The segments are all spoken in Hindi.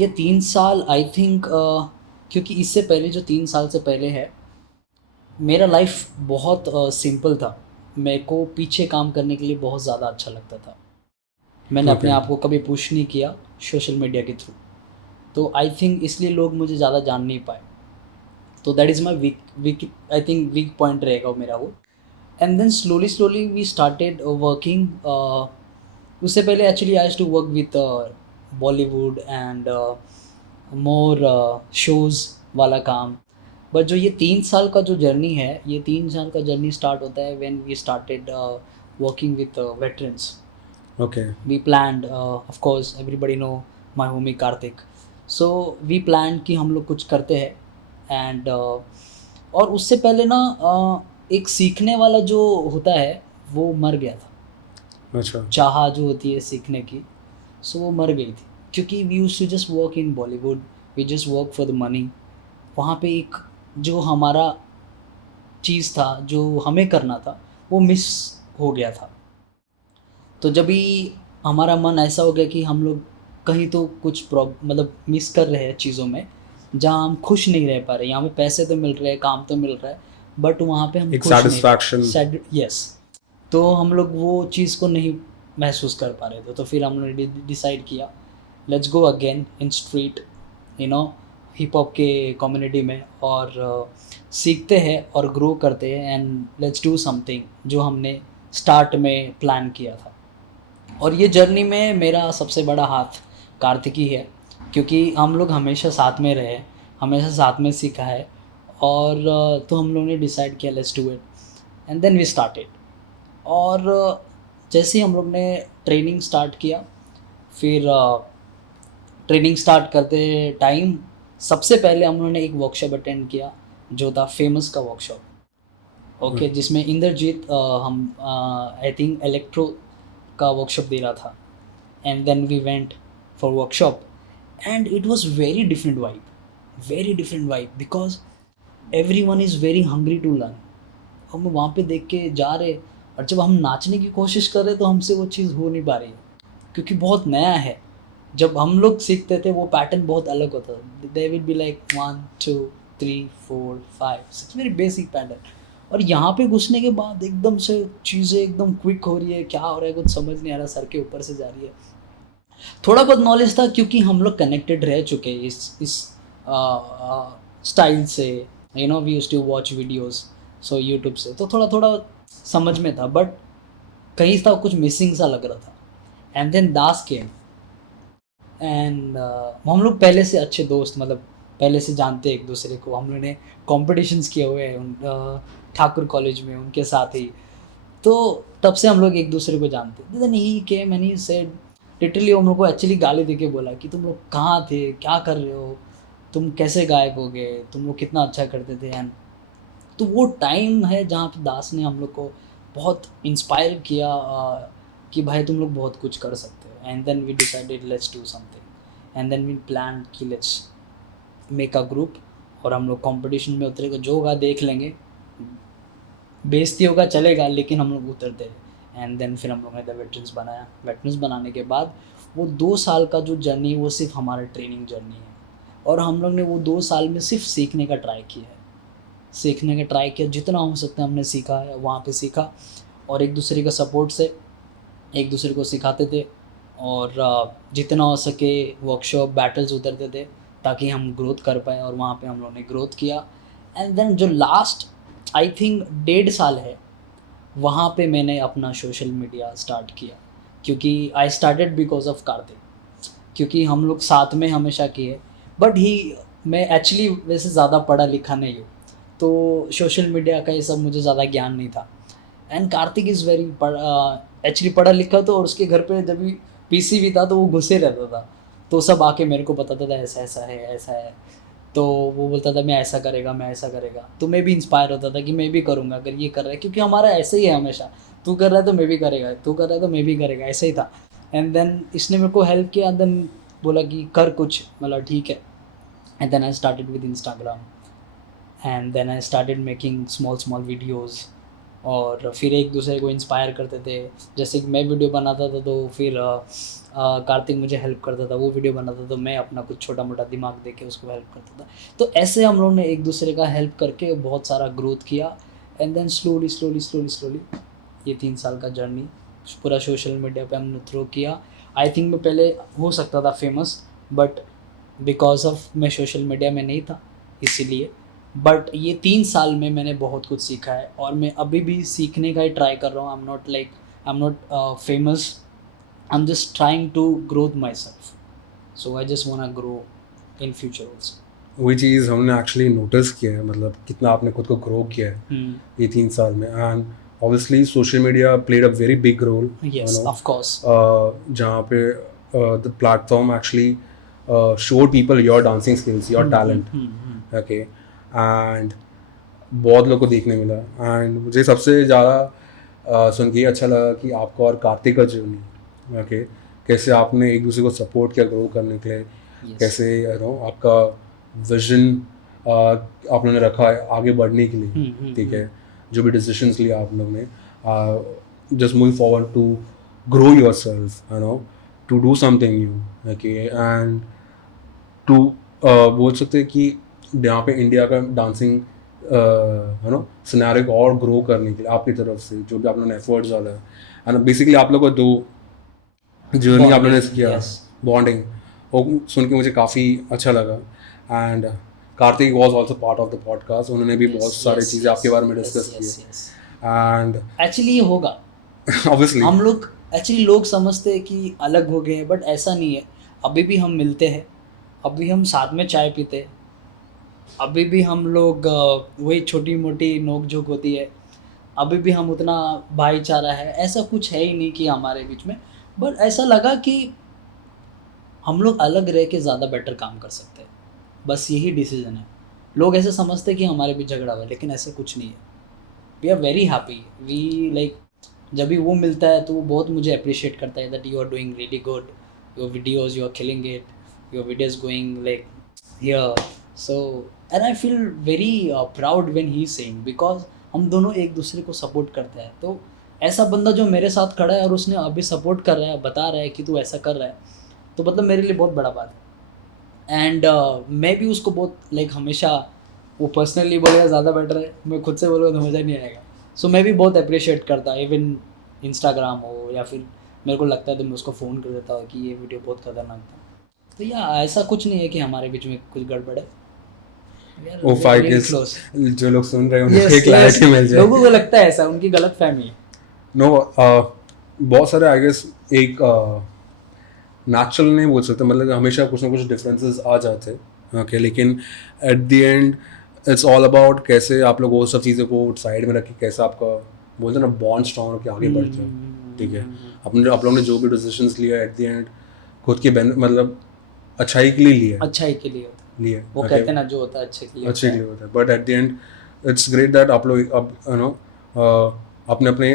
ये 3 साल आई थिंक, क्योंकि इससे पहले जो 3 साल से पहले है, मेरा लाइफ बहुत सिंपल था। मेरे को पीछे काम करने के लिए बहुत ज़्यादा अच्छा लगता था। मैंने अपने ओके। आप को कभी पुश नहीं किया सोशल मीडिया के थ्रू। तो आई थिंक इसलिए लोग मुझे ज़्यादा जान नहीं पाए। तो that is my weak weak I think weak point रहेगा मेरा वो। And then slowly slowly we started working. उससे पहले actually I to work with Bollywood and more shows वाला काम। बट जो ये 3 साल का जो जर्नी है, ये 3 साल का जर्नी स्टार्ट होता है when we started working with veterans. Okay. We planned, of course everybody know my homie Karthik. So we planned कि हम लोग कुछ करते हैं। एंड और उससे पहले ना एक सीखने वाला जो होता है वो मर गया था। अच्छा। चाह जो होती है सीखने की, सो वो मर गई थी। क्योंकि we used to just work in Bollywood, we just work for the money. वहाँ पे एक जो हमारा चीज़ था जो हमें करना था वो मिस हो गया था। तो जब भी हमारा मन ऐसा हो गया कि हम लोग कहीं तो कुछ मतलब मिस कर रहे हैं चीज़ों में, जहाँ हम खुश नहीं रह पा रहे। यहाँ पे पैसे तो मिल रहे हैं, काम तो मिल रहा है, बट वहाँ पे हम एक खुश नहीं रह पा, सेटिस्फैक्शन। Sad, yes. तो हम लोग वो चीज़ को नहीं महसूस कर पा रहे थे। तो फिर हम लोगने डिसाइड किया, let's go again in street, you know, hip hop के कम्युनिटी में, और सीखते हैं और ग्रो करते हैं, एंड लेट्स डू समथिंग जो हमने स्टार्ट में प्लान किया था। और ये जर्नी में मेरा सबसे बड़ा हाथ कार्तिकी है। क्योंकि हम लोग हमेशा साथ में रहे, हमेशा साथ में सीखा है। और तो हम लोगों ने डिसाइड किया let's do it, and then we started. और जैसे ही हम लोग ने ट्रेनिंग स्टार्ट किया, फिर ट्रेनिंग स्टार्ट करते टाइम सबसे पहले हम लोगों ने एक वर्कशॉप अटेंड किया, जो था फेमस का वर्कशॉप। ओके, जिसमें इंद्रजीत हम आई थिंक इलेक्ट्रो का वर्कशॉप दे रहा था। And then we went for workshop, and it was very different vibe, very different vibe, because everyone is very hungry to learn. हम वहाँ पे देख के जा रहे, और जब हम नाचने की कोशिश कर रहे तो हमसे वो चीज़ हो नहीं पा रही है, क्योंकि बहुत नया है। जब हम लोग सीखते थे वो पैटर्न बहुत अलग होता था। They will be like 1 2 3 4 5 6, very basic pattern. और यहाँ पे घुसने के बाद एकदम से चीज़ें एकदम क्विक हो रही है, क्या हो रहा है कुछ समझ नहीं आ रहा, सर के ऊपर से जा रही है। थोड़ा बहुत नॉलेज था क्योंकि हम लोग कनेक्टेड रह चुके हैं इस स्टाइल से। You know, we used to watch videos, so YouTube से तो थोड़ा थोड़ा समझ में था, बट कहीं था कुछ मिसिंग सा लग रहा था। And then Das came, and हम लोग पहले से अच्छे दोस्त, मतलब पहले से जानते एक दूसरे को। हम लोगों ने कॉम्पिटिशन्स किए हुए हैं ठाकुर कॉलेज में उनके साथ ही। तो तब से हम लोग एक दूसरे को जानते। Then he came and he said, literally हम लोग को एक्चुअली गाली देके बोला कि तुम लोग कहाँ थे, क्या कर रहे हो, तुम कैसे गायब हो गए, तुम लोग कितना अच्छा करते थे। एंड तो वो टाइम है जहाँ पे दास ने हम लोग को बहुत इंस्पायर किया, कि भाई तुम लोग बहुत कुछ कर सकते हो। And then we decided let's do something, and then we plan कि लेट्स मेक अ ग्रुप। और हम लोग कंपटीशन में उतरे, को जो होगा देख लेंगे, बेइज्जती होगा चलेगा, लेकिन हम लोग उतरते हैं। एंड देन फिर हम लोग ने द वेटरन्स बनाया। वेटरन्स बनाने के बाद वो 2 साल का जो जर्नी है वो सिर्फ हमारा ट्रेनिंग जर्नी है। और हम लोग ने वो 2 साल में सिर्फ सीखने का ट्राई किया है, सीखने का ट्राई किया, जितना हो सकता है हमने सीखा है, वहाँ पे सीखा। और एक दूसरे का सपोर्ट से एक दूसरे को सिखाते थे। और जितना हो सके वर्कशॉप बैटल्स उतरते थे, ताकि हम ग्रोथ कर पाए, और वहाँ पे हम लोगों ने ग्रोथ किया। एंड देन जो लास्ट आई थिंक 1.5 साल है, वहाँ पे मैंने अपना सोशल मीडिया स्टार्ट किया। क्योंकि I started because of Kartik, क्योंकि हम लोग साथ में हमेशा किए। बट ही, मैं एक्चुअली वैसे ज़्यादा पढ़ा लिखा नहीं हूँ, तो सोशल मीडिया का ये सब मुझे ज़्यादा ज्ञान नहीं था। And Kartik is very actually पढ़ा लिखा, तो और उसके घर पे जब भी पीसी भी था तो वो घुसे रहता था। तो सब आके मेरे को बताता था ऐसा ऐसा है, ऐसा है। तो वो बोलता था मैं ऐसा करेगा, मैं ऐसा करेगा। तो मैं भी इंस्पायर होता था कि मैं भी करूँगा अगर ये कर रहा है, क्योंकि हमारा ऐसे ही है हमेशा, तू कर रहा है तो मैं भी करेगा, तू कर रहा है तो मैं भी करेगा, ऐसे ही था। एंड देन इसने मेरे को हेल्प किया, देन बोला कि कर कुछ, मतलब ठीक है। And then I started with Instagram, and then I started making small small videos. और फिर एक दूसरे को इंस्पायर करते थे। जैसे कि मैं वीडियो बनाता था तो फिर कार्तिक मुझे हेल्प करता था, वो वीडियो बनाता था तो मैं अपना कुछ छोटा मोटा दिमाग दे के उसको हेल्प करता था। तो ऐसे हम लोगों ने एक दूसरे का हेल्प करके बहुत सारा ग्रोथ किया। And then slowly slowly slowly slowly ये 3 साल का जर्नी पूरा सोशल मीडिया पे हमने थ्रो किया। आई थिंक मैं पहले हो सकता था फेमस, बट बिकॉज ऑफ मैं सोशल मीडिया में नहीं था इसीलिए। बट ये 3 साल में मैंने बहुत कुछ सीखा है और मैं अभी भी सीखने का ही ट्राई कर रहा हूँ। I am not famous, I am just trying to grow myself, so I just want to grow in future also. वही चीज़ हमने एक्चुअली नोटिस किया है, मतलब कितना आपने खुद को ग्रो किया है ये 3 साल में। And obviously social media played a very big role, yes of course. जहाँ पे the platform actually showed people your dancing skills, your talent, okay, and बहुत लोग को देखने मिला। एंड मुझे सबसे ज़्यादा सुन के अच्छा लगा कि आपका और कार्तिक का जर्नी, ओके, कैसे आपने एक दूसरे को सपोर्ट किया ग्रो करने के लिए, कैसे आपका विजन आप लोगों ने रखा है आगे बढ़ने के लिए, ठीक है, जो भी डिसीजंस लिया आप लोगों ने, just moving forward to grow yourself, to do something new, okay, and to बोल सकते हैं कि यहाँ पे इंडिया का डांसिंग सिनेरियो को और ग्रो करने के लिए आपकी तरफ से जो भी आप लोगों ने एफर्ट्स डाला है, एंड बेसिकली आप लोगों को दो जर्नी आप लोगों ने किया, बॉन्डिंग, वो सुन के मुझे काफ़ी अच्छा लगा। And Kartik was also part of the podcast, उन्होंने भी बहुत सारी चीज़ें आपके बारे में डिस्कस की। एंड एक्चुअली ये होगा ऑब्वियसली हम लोग एक्चुअली लोग समझते हैं कि अलग हो गए हैं, बट ऐसा नहीं है। अभी भी हम मिलते हैं, अभी हम साथ में चाय पीते हैं, अभी भी हम लोग वही छोटी मोटी नोक झोंक होती है, अभी भी हम उतना भाईचारा है, ऐसा कुछ है ही नहीं कि हमारे बीच में। बट ऐसा लगा कि हम लोग अलग रह के ज़्यादा बेटर काम कर सकते हैं, बस यही डिसीजन है। लोग ऐसे समझते हैं कि हमारे बीच झगड़ा हुआ है, लेकिन ऐसा कुछ नहीं है। We are very happy, we like जब भी वो मिलता है तो वो बहुत मुझे अप्रिशिएट करता है that you are doing really good, your videos you are killing it, your videos going like here, so and I feel very proud when he is saying, because हम दोनों एक दूसरे को सपोर्ट करते हैं। तो ऐसा बंदा जो मेरे साथ खड़ा है और उसने अभी सपोर्ट कर रहा है, बता रहा है कि तू ऐसा कर रहा है, तो मतलब मेरे लिए बहुत बड़ा बात है। एंड मैं भी उसको बहुत लाइक हमेशा, वो पर्सनली बोलेगा ज़्यादा बेटर है, मैं खुद से बोलूँगा तो मज़ा नहीं आएगा। सो मैं भी बहुत अप्रिशिएट करता, इवन इंस्टाग्राम हो या फिर मेरे को लगता है तो मैं उसको फ़ोन कर देता हूँ कि ये वीडियो बहुत खतरनाक था। तो या ऐसा कुछ नहीं है कि हमारे बीच में कुछ गड़बड़ है। वो फाइट इज, जो लोग सुन रहे हैं उनको क्लैरिटी मिल जाए। लोगों को लगता है ऐसा, उनकी गलत फहमी है। नो, बहुत सारे आई गेस एक नेचुरल नहीं बोल सकते, मतलब हमेशा कुछ ना कुछ डिफरेंसेस आ जाते हैं, ओके, लेकिन at the end it's all about कैसे आप लोग वो सब चीज़ों को साइड में रख के कैसे आपका बोलते हैं ना बॉन्ड स्ट्रॉन्ग होकर आगे बढ़ते हैं, ठीक है। आप लोगों ने जो भी डिसीजंस लिया एट द एंड खुद के मतलब अच्छाई के लिए लिया, अच्छाई के लिए लिए, वो कहते हैं ना जो होता है अच्छे के लिए होता है। But at the end it's great that आप लोग अब अपने अपने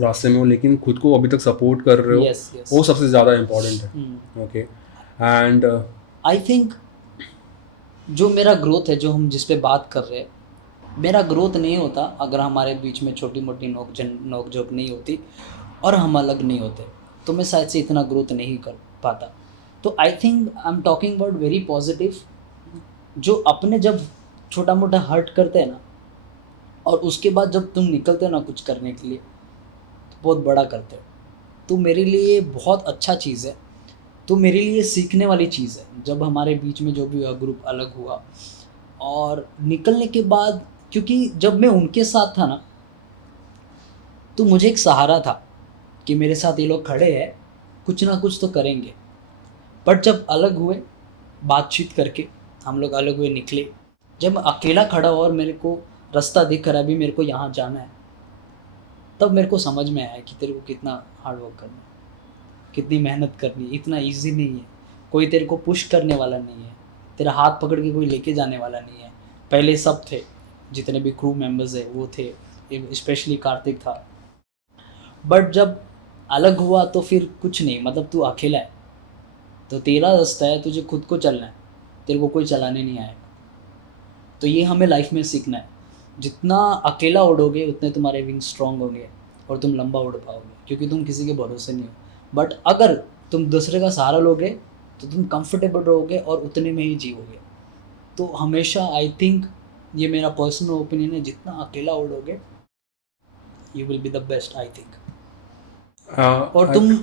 रास्ते में हो, लेकिन खुद को अभी तक सपोर्ट कर रहे हो, yes. वो सबसे ज़्यादा इम्पोर्टेंट है, ओके। एंड आई थिंक जो मेरा ग्रोथ है, जो हम जिस पे बात कर रहे हैं, मेरा ग्रोथ नहीं होता अगर हमारे बीच में छोटी मोटी नोक झोंक नहीं होती और हम अलग नहीं होते, तो मैं शायद से इतना ग्रोथ नहीं कर पाता। तो I think I am talking about very positive, जो अपने जब छोटा मोटा हर्ट करते हैं ना, और उसके बाद जब तुम निकलते हो ना कुछ करने के लिए, तो बहुत बड़ा करते हो। तो मेरे लिए बहुत अच्छा चीज़ है, तो मेरे लिए सीखने वाली चीज़ है। जब हमारे बीच में जो भी हुआ, ग्रुप अलग हुआ और निकलने के बाद, क्योंकि जब मैं उनके साथ था ना तो मुझे एक सहारा था कि मेरे साथ ये लोग खड़े हैं, कुछ ना कुछ तो करेंगे। बट जब अलग हुए, बातचीत करके हम लोग अलग हुए, निकले, जब मैं अकेला खड़ा हुआ और मेरे को रास्ता दिख रहा है, अभी मेरे को यहाँ जाना है, तब मेरे को समझ में आया कि तेरे को कितना हार्ड वर्क करना है, कितनी मेहनत करनी है। इतना इजी नहीं है, कोई तेरे को पुश करने वाला नहीं है, तेरा हाथ पकड़ के कोई लेके जाने वाला नहीं है। पहले सब थे, जितने भी क्रू मेंबर्स है वो थे, स्पेशली कार्तिक था। बट जब अलग हुआ तो फिर कुछ नहीं, मतलब तू अकेला है, तो तेरा रास्ता है, तुझे खुद को चलना है, तेरे को कोई चलाने नहीं आएगा। तो ये हमें लाइफ में सीखना है जितना अकेला उड़ोगे उतने तुम्हारे विंग स्ट्रांग होंगे और तुम लंबा उड़ पाओगे, क्योंकि तुम किसी के भरोसे नहीं हो। बट अगर तुम दूसरे का सहारा लोगे तो तुम कंफर्टेबल रहोगे और उतने में ही जीओगे। तो हमेशा आई थिंक, ये मेरा पर्सनल ओपिनियन है, जितना अकेला उड़ोगे you will be the best I think. और तुम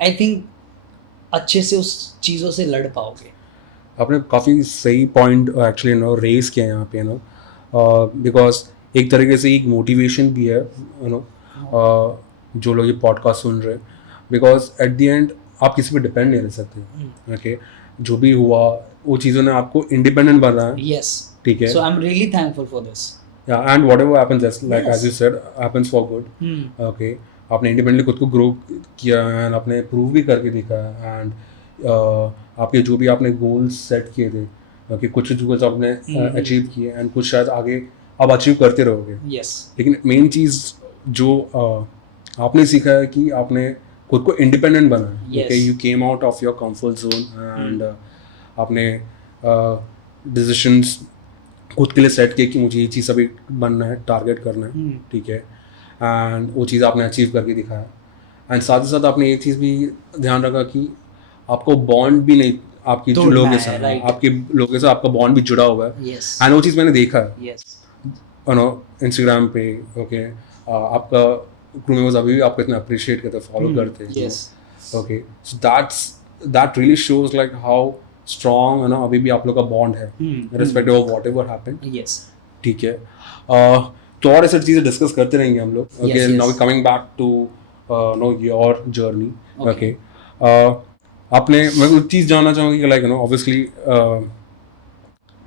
आई थिंक अच्छे से उस चीज़ों से लड़ पाओगे। आपने काफ़ी सही पॉइंट एक्चुअली रेज किया यहाँ पे बिकॉज एक तरीके से एक मोटिवेशन भी है जो लोग ये पॉडकास्ट सुन रहे हैं, बिकॉज एट द एंड आप किसी पे डिपेंड नहीं रह सकते। ओके, जो भी हुआ वो चीज़ों ने आपको इंडिपेंडेंट बनाया। यस, ठीक है, so I am really thankful for this. yeah, and whatever happens, just like Yes. as you said, happens for good. Okay, आपने इंडिपेंडेंटली खुद को ग्रो किया एंड आपने प्रूव भी करके दिखा एंड आपके जो भी आपने गोल्स सेट किए थे, okay, कुछ गोल्स आपने अचीव किए एंड कुछ शायद आगे आप अचीव करते रहोगे। यस, लेकिन मेन चीज़ जो आपने सीखा है कि आपने खुद को इंडिपेंडेंट बनाया। Yes. Okay, you came out of your comfort zone and आपने डिसीजंस खुद के लिए सेट किया कि मुझे ये चीज़ अभी बनना है, टारगेट करना है। ठीक है, एंड वो चीज़ आपने अचीव करके दिखाया एंड साथ ही साथ आपने ये चीज़ भी ध्यान रखा कि आपको बॉन्ड भी नहीं, आपकी जो तोड़ना लोग के है, साथ right. आपके लोगों के साथ आपका बॉन्ड भी जुड़ा हुआ है यस, एंड वो चीज़ मैंने देखा है यस, इंस्टाग्राम पे। ओके, आपका क्रू मेंबर्स अभी भी आपको इतना अप्रिशिएट करते हैं, फॉलो करते हैं। Yes, okay, so that really shows like how strong अभी भी आप लोग का बॉन्ड है respective of what ever happen. Yes, ठीक है, तो और ऐसी चीज़ें डिस्कस करते रहेंगे हम लोग। Okay, yes. Now coming back to know your journey. Okay. Okay, आपने, मैं कुछ चीज़ जानना चाहूँगी कि लाइक ऑब्वियसली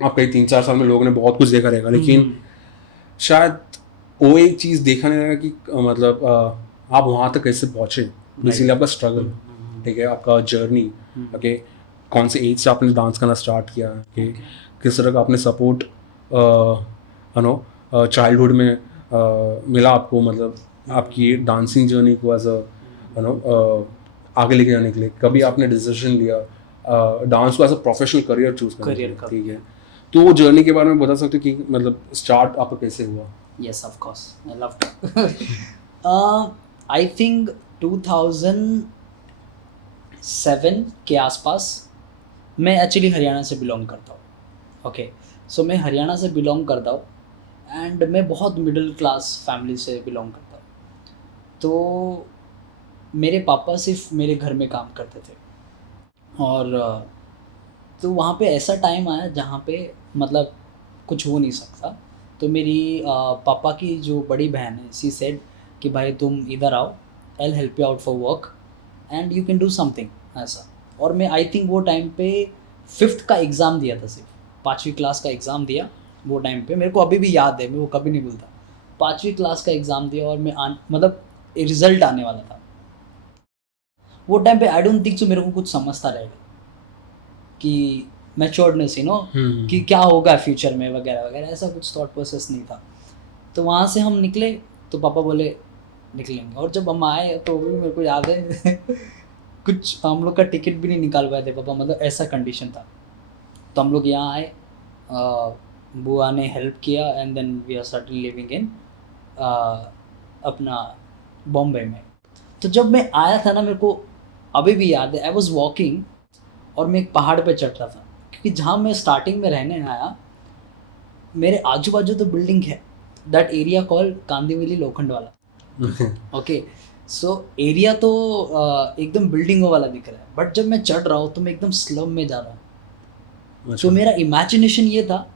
आपका 3-4 साल में लोगों ने बहुत कुछ देखा रहेगा, लेकिन शायद वो एक चीज़ देखा नहीं रहेगा कि मतलब आप वहाँ तक कैसे पहुँचे, बेसिकली आपका स्ट्रगल। ठीक है, आपका जर्नी। ओके, कौन से एज से आपने डांस करना स्टार्ट किया, किस तरह का आपने सपोर्ट चाइल्डहुड में मिला आपको, मतलब आपकी डांसिंग जर्नी को एज आगे लेके जाने के लिए कभी आपने डिसीजन लिया डांस को as a professional career choose करने के लिए। ठीक है, तो वो जर्नी के बारे में बता सकते हो कि मतलब स्टार्ट आपका कैसे हुआ? yes, of course, I love to. I think 2007 के आसपास, मैं एक्चुअली हरियाणा से बिलोंग करता हूँ। ओके, सो मैं हरियाणा से बिलोंग करता हूँ एंड मैं बहुत मिडिल क्लास फैमिली से बिलोंग करता हूँ। तो मेरे पापा सिर्फ मेरे घर में काम करते थे और तो वहाँ पे ऐसा टाइम आया जहाँ पे मतलब कुछ हो नहीं सकता। तो मेरी पापा की जो बड़ी बहन है, सी सेड कि भाई तुम इधर आओ, I will help you out for work and you can do something, ऐसा। और मैं आई थिंक वो टाइम पे 5th का एग्ज़ाम दिया था, सिर्फ 5वीं क्लास का एग्ज़ाम दिया वो टाइम पे। मेरे को अभी भी याद है, मैं वो कभी नहीं भूलता। 5वीं क्लास का एग्ज़ाम दिया और मैं मतलब रिज़ल्ट आने वाला था वो टाइम पे। आई डोंट थिंक सो मेरे को कुछ समझता रहेगा कि मैच्योर्डनेस कि क्या होगा फ्यूचर में वगैरह वगैरह, ऐसा कुछ थॉट प्रोसेस नहीं था। तो वहाँ से हम निकले तो पापा बोले निकलेंगे, और जब हम आए तो भी मेरे को याद है कुछ हम लोग का टिकट भी नहीं निकाल पाए थे पापा, मतलब ऐसा कंडीशन था। तो हम लोग यहाँ आए, बुआ ने हेल्प किया and then we are started living in अपना बॉम्बे में। तो जब मैं आया था ना, मेरे को अभी भी याद है, आई वॉज वॉकिंग और मैं एक पहाड़ पे चढ़ रहा था, क्योंकि जहाँ मैं स्टार्टिंग में रहने आया मेरे आजू बाजू तो बिल्डिंग है, दैट एरिया कॉल्ड कांदिवली लोखंड वाला। ओके, सो एरिया तो एकदम बिल्डिंगों वाला दिख रहा है, बट जब मैं चढ़ रहा हूँ तो मैं एकदम स्लम में जा रहा हूँ। तो मेरा इमेजिनेशन ये था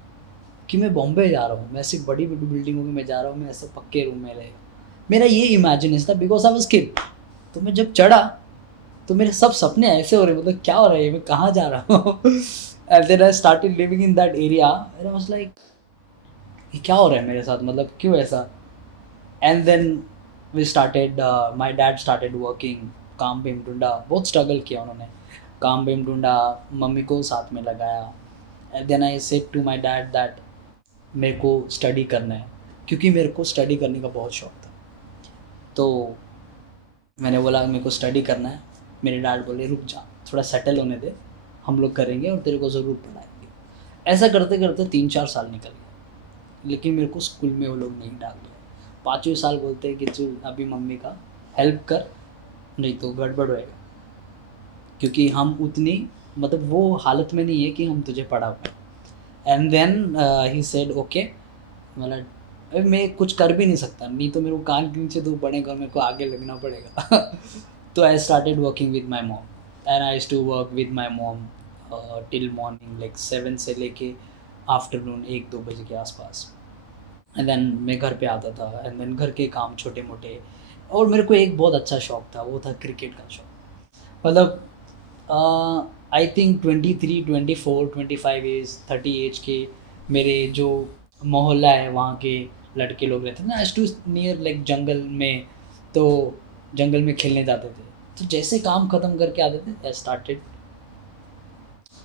कि मैं बॉम्बे जा रहा हूँ, मैं ऐसी बड़ी बड़ी बिल्डिंगों में मैं जा रहा हूँ, मैं ऐसे पक्के रूम में रहेगा, मेरा ये इमेजिनेशन था बिकॉज आई वाज किड। तो मैं जब चढ़ा तो मेरे सब सपने ऐसे हो रहे, मतलब क्या हो रहा है, मैं कहाँ जा रहा हूँ। And then I started living in that area and I was like ये क्या हो रहा है मेरे साथ, मतलब क्यों ऐसा। And then we started, my dad started working, काम भीम ढूंढा, बहुत स्ट्रगल किया उन्होंने, काम भीम ढूंढा, मम्मी को साथ में लगाया। And then I said to my dad that मेरे को स्टडी करना है, क्योंकि मेरे को स्टडी करने का बहुत शौक था। तो मैंने बोला मेरे को स्टडी करना है। मेरे डैड बोले रुक जा, थोड़ा सेटल होने दे, हम लोग करेंगे और तेरे को ज़रूर पढ़ाएंगे। ऐसा करते करते 3-4 साल निकल गए। लेकिन मेरे को स्कूल में वो लोग नहीं डाल रहे। 5वें साल बोलते हैं कि तू अभी मम्मी का हेल्प कर, नहीं तो गड़बड़ होएगा, क्योंकि हम उतनी मतलब वो हालत में नहीं है कि हम तुझे पढ़ा पाए। And then he said okay, मतलब अरे मैं कुछ कर भी नहीं सकता, नहीं तो मेरे को कान के नीचे धूप पड़ेगा और मेरे को आगे लगना पड़ेगा। तो I started working with my mom and I used to work with my mom till morning like 7 से लेके आफ्टरनून 1-2 बजे के आसपास। एंड देन मैं घर पे आता था एंड देन घर के काम छोटे मोटे। और मेरे को एक बहुत अच्छा शौक था, वो था क्रिकेट का शौक। मतलब आई थिंक 23, 24, 25 एज 30 एज के मेरे जो मोहल्ला है वहाँ के लड़के लोग रहते थे ना, टू नियर लाइक जंगल में, तो जंगल में खेलने जाते थे। तो जैसे काम ख़त्म करके आते थे I started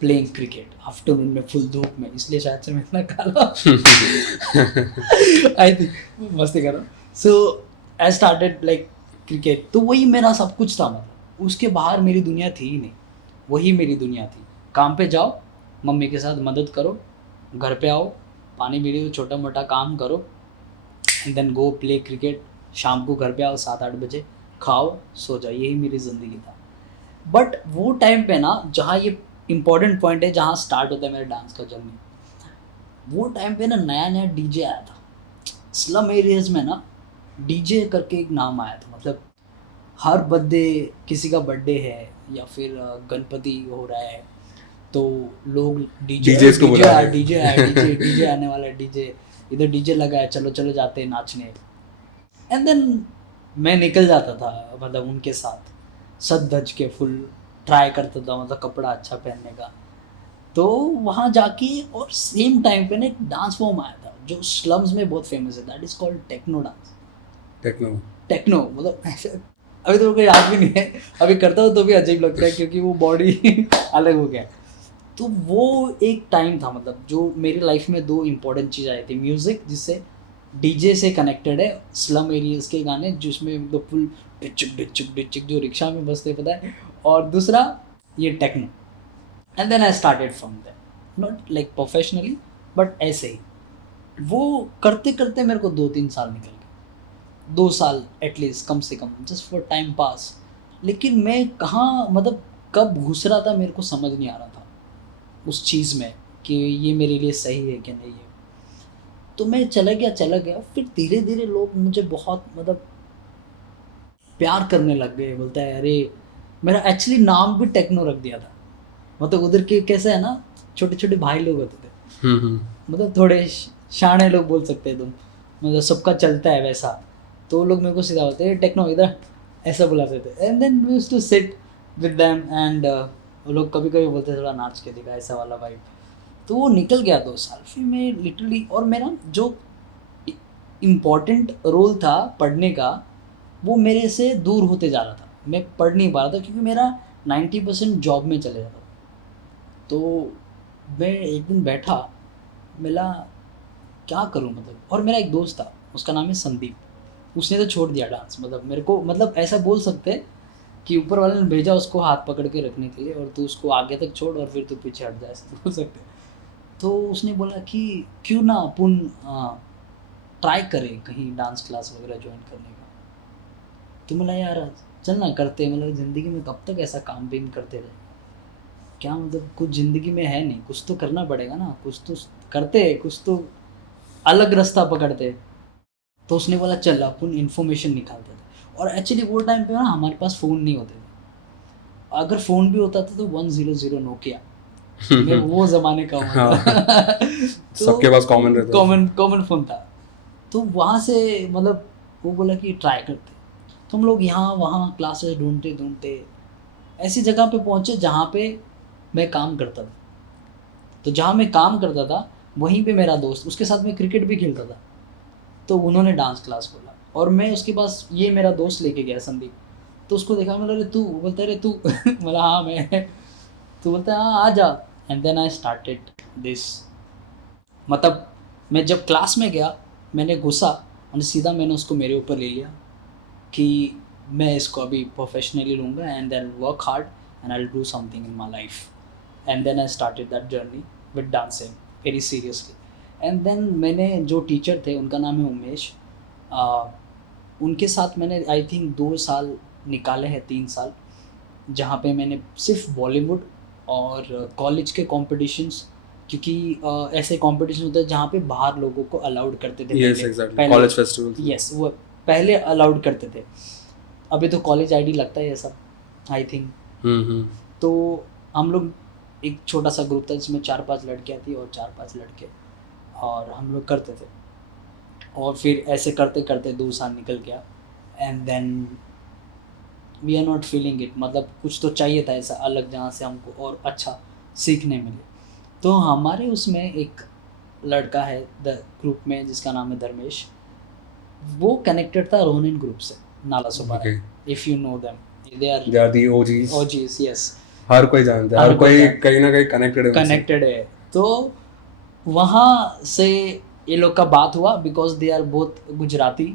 playing cricket afternoon में फुल धूप में, इसलिए शायद से मैं इतना काला आई थिंक मस्ती कर रहा हूँ। सो आई स्टार्टेड लाइक क्रिकेट, तो वही मेरा सब कुछ था। मतलब उसके बाहर मेरी दुनिया थी ही नहीं, वही मेरी दुनिया थी। काम पे जाओ, मम्मी के साथ मदद करो, घर पे आओ, पानी पी छोटा मोटा काम करो, and then go play cricket. शाम को घर पे आओ 7-8 बजे, खाओ सो जाओ, यही मेरी ज़िंदगी था। बट वो टाइम पे ना, जहाँ ये इम्पॉर्टेंट पॉइंट है, जहाँ स्टार्ट होता है मेरा डांस का जर्नी, वो टाइम पे ना नया नया डीजे आया था। स्लम एरियाज़ में ना डीजे करके एक नाम आया था। मतलब हर बर्थडे, किसी का बर्थडे है या फिर गणपति हो रहा है, तो लोग DJs को बुला रहे हैं। डीजे आने वाला है, डीजे इधर डीजे लगा है, चलो चलो जाते हैं नाचने। एंड देन मैं निकल जाता था, मतलब उनके साथ सज धज के फुल ट्राई करता था, मतलब कपड़ा अच्छा पहनने का। तो वहाँ जाके, और सेम टाइम पे ना एक डांस फॉर्म आया था जो स्लम्स में बहुत फेमस है, that is called techno dance. Techno मतलब ऐसे अभी तो कोई याद भी नहीं है, अभी करता हूँ तो भी अजीब लगता है क्योंकि वो बॉडी अलग हो गया। तो वो एक टाइम था, मतलब जो मेरी लाइफ में 2 इम्पोर्टेंट चीज़ आई थी। म्यूज़िक जिससे डीजे से कनेक्टेड है, स्लम एरियाज के गाने जिसमें मतलब फुल डिचक डिचक डिचक जो रिक्शा में बजते पता है, और दूसरा ये techno. And then I started from there, not like professionally but ऐसे ही। वो करते करते मेरे को 2-3 साल निकल गए, 2 साल एटलीस्ट कम से कम, जस्ट फॉर टाइम पास। लेकिन मैं कहाँ, मतलब कब घुस रहा था मेरे को समझ नहीं आ रहा था उस चीज़ में कि ये मेरे लिए सही है कि नहीं है। तो मैं चला गया। फिर धीरे धीरे लोग मुझे बहुत मतलब प्यार करने लग गए। बोलता है अरे, मेरा एक्चुअली नाम भी टेक्नो रख दिया था। मतलब उधर के कैसे है ना, छोटे छोटे भाई लोग होते थे, मतलब थोड़े शाणे लोग बोल सकते हैं तुम, मतलब सबका चलता है वैसा। तो वो लोग मेरे को सीधा बोलते टेक्नो इधर, ऐसा बुलाते थे। And then we used to sit with them and वो लोग कभी कभी बोलते थोड़ा नाच के दिखा, ऐसा वाला वाइब। तो वो निकल गया 2 साल। फिर मैं लिटरली, और मेरा जो इम्पॉर्टेंट रोल था पढ़ने का, वो मेरे से दूर होते जा रहा था। मैं पढ़ नहीं पा रहा था क्योंकि मेरा 90% जॉब में चले जाता था। तो मैं एक दिन बैठा, मिला क्या करूं मतलब। और मेरा एक दोस्त था, उसका नाम है संदीप, उसने तो छोड़ दिया डांस। मतलब मेरे को, मतलब ऐसा बोल सकते हैं कि ऊपर वाले ने भेजा उसको हाथ पकड़ के रखने के लिए, और तू उसको आगे तक छोड़ और फिर तू पीछे हट जाए, ऐसा बोल सकते हैं। तो उसने बोला कि क्यों ना अपन ट्राई करें कहीं डांस क्लास वगैरह ज्वाइन करने का। तो बोला यार चल ना करते, मतलब ज़िंदगी में कब तक ऐसा काम भी करते रहे, क्या मतलब कुछ ज़िंदगी में है नहीं, कुछ तो करना पड़ेगा ना, कुछ तो करते, कुछ तो अलग रास्ता पकड़ते। तो उसने बोला चल अपन इन्फॉर्मेशन निकालते थे। और एक्चुअली वो टाइम पे ना हमारे पास फ़ोन नहीं होते थे, अगर फ़ोन भी होता था तो 100 नोकिया, मैं वो ज़माने का हूँ मतलब। तो सबके पास कॉमन रहता था। कॉमन फ़ोन था। तो वहाँ से मतलब वो बोला कि ट्राई करते। तो हम लोग यहाँ वहाँ क्लासेस ढूंढते ढूंढते ऐसी जगह पे पहुँचे जहाँ पे मैं काम करता था। तो जहाँ मैं काम करता था वहीं पे मेरा दोस्त, उसके साथ मैं क्रिकेट भी खेलता था, तो उन्होंने डांस क्लास खोला और मैं उसके पास, ये मेरा दोस्त लेके गया संदीप। तो उसको देखा, मतलब अरे तू, बोलता अरे तू बोला हाँ मैं। तो बोलता है हाँ आ जा। And then I started this. मतलब मैं जब क्लास में गया, मैंने घुसा और सीधा मैंने उसको मेरे ऊपर ले लिया कि मैं इसको अभी प्रोफेशनली लूँगा and then work hard and I will do something in my life. And then I started that journey with dancing very seriously. And then मैंने जो टीचर थे उनका नाम है उमेश, उनके साथ मैंने आई थिंक 2 साल निकाले हैं, 3 साल, जहाँ पे मैंने सिर्फ बॉलीवुड और कॉलेज के कॉम्पिटिशन्स, क्योंकि ऐसे कॉम्पिटिशन होते हैं जहाँ पे बाहर लोगों को अलाउड करते थे। Yes, exactly. College festivals. Yes, वो पहले अलाउड करते थे, अभी तो कॉलेज आईडी लगता है ये सब आई थिंक। तो हम लोग एक छोटा सा ग्रुप था जिसमें 4-5 लड़कियाँ थी और 4-5 लड़के, और हम लोग करते थे, और फिर ऐसे करते करते 2 साल निकल गया, and then we are not feeling it, मतलब कुछ तो चाहिए था ऐसा अलग जहाँ से हमको और अच्छा सीखने मिले। तो हमारे उसमें एक लड़का है द ग्रुप में जिसका नाम है धर्मेश, वो कनेक्टेड था रोनिन ग्रुप से, Nala Sopara, if you know them, they are the OGs. OGs, yes, हर कोई जानता है, हर हर कोई कोई जानता कहीं ना कहीं कनेक्टेड है। तो वहाँ से ये लोग का बात हुआ, because they are both Gujarati,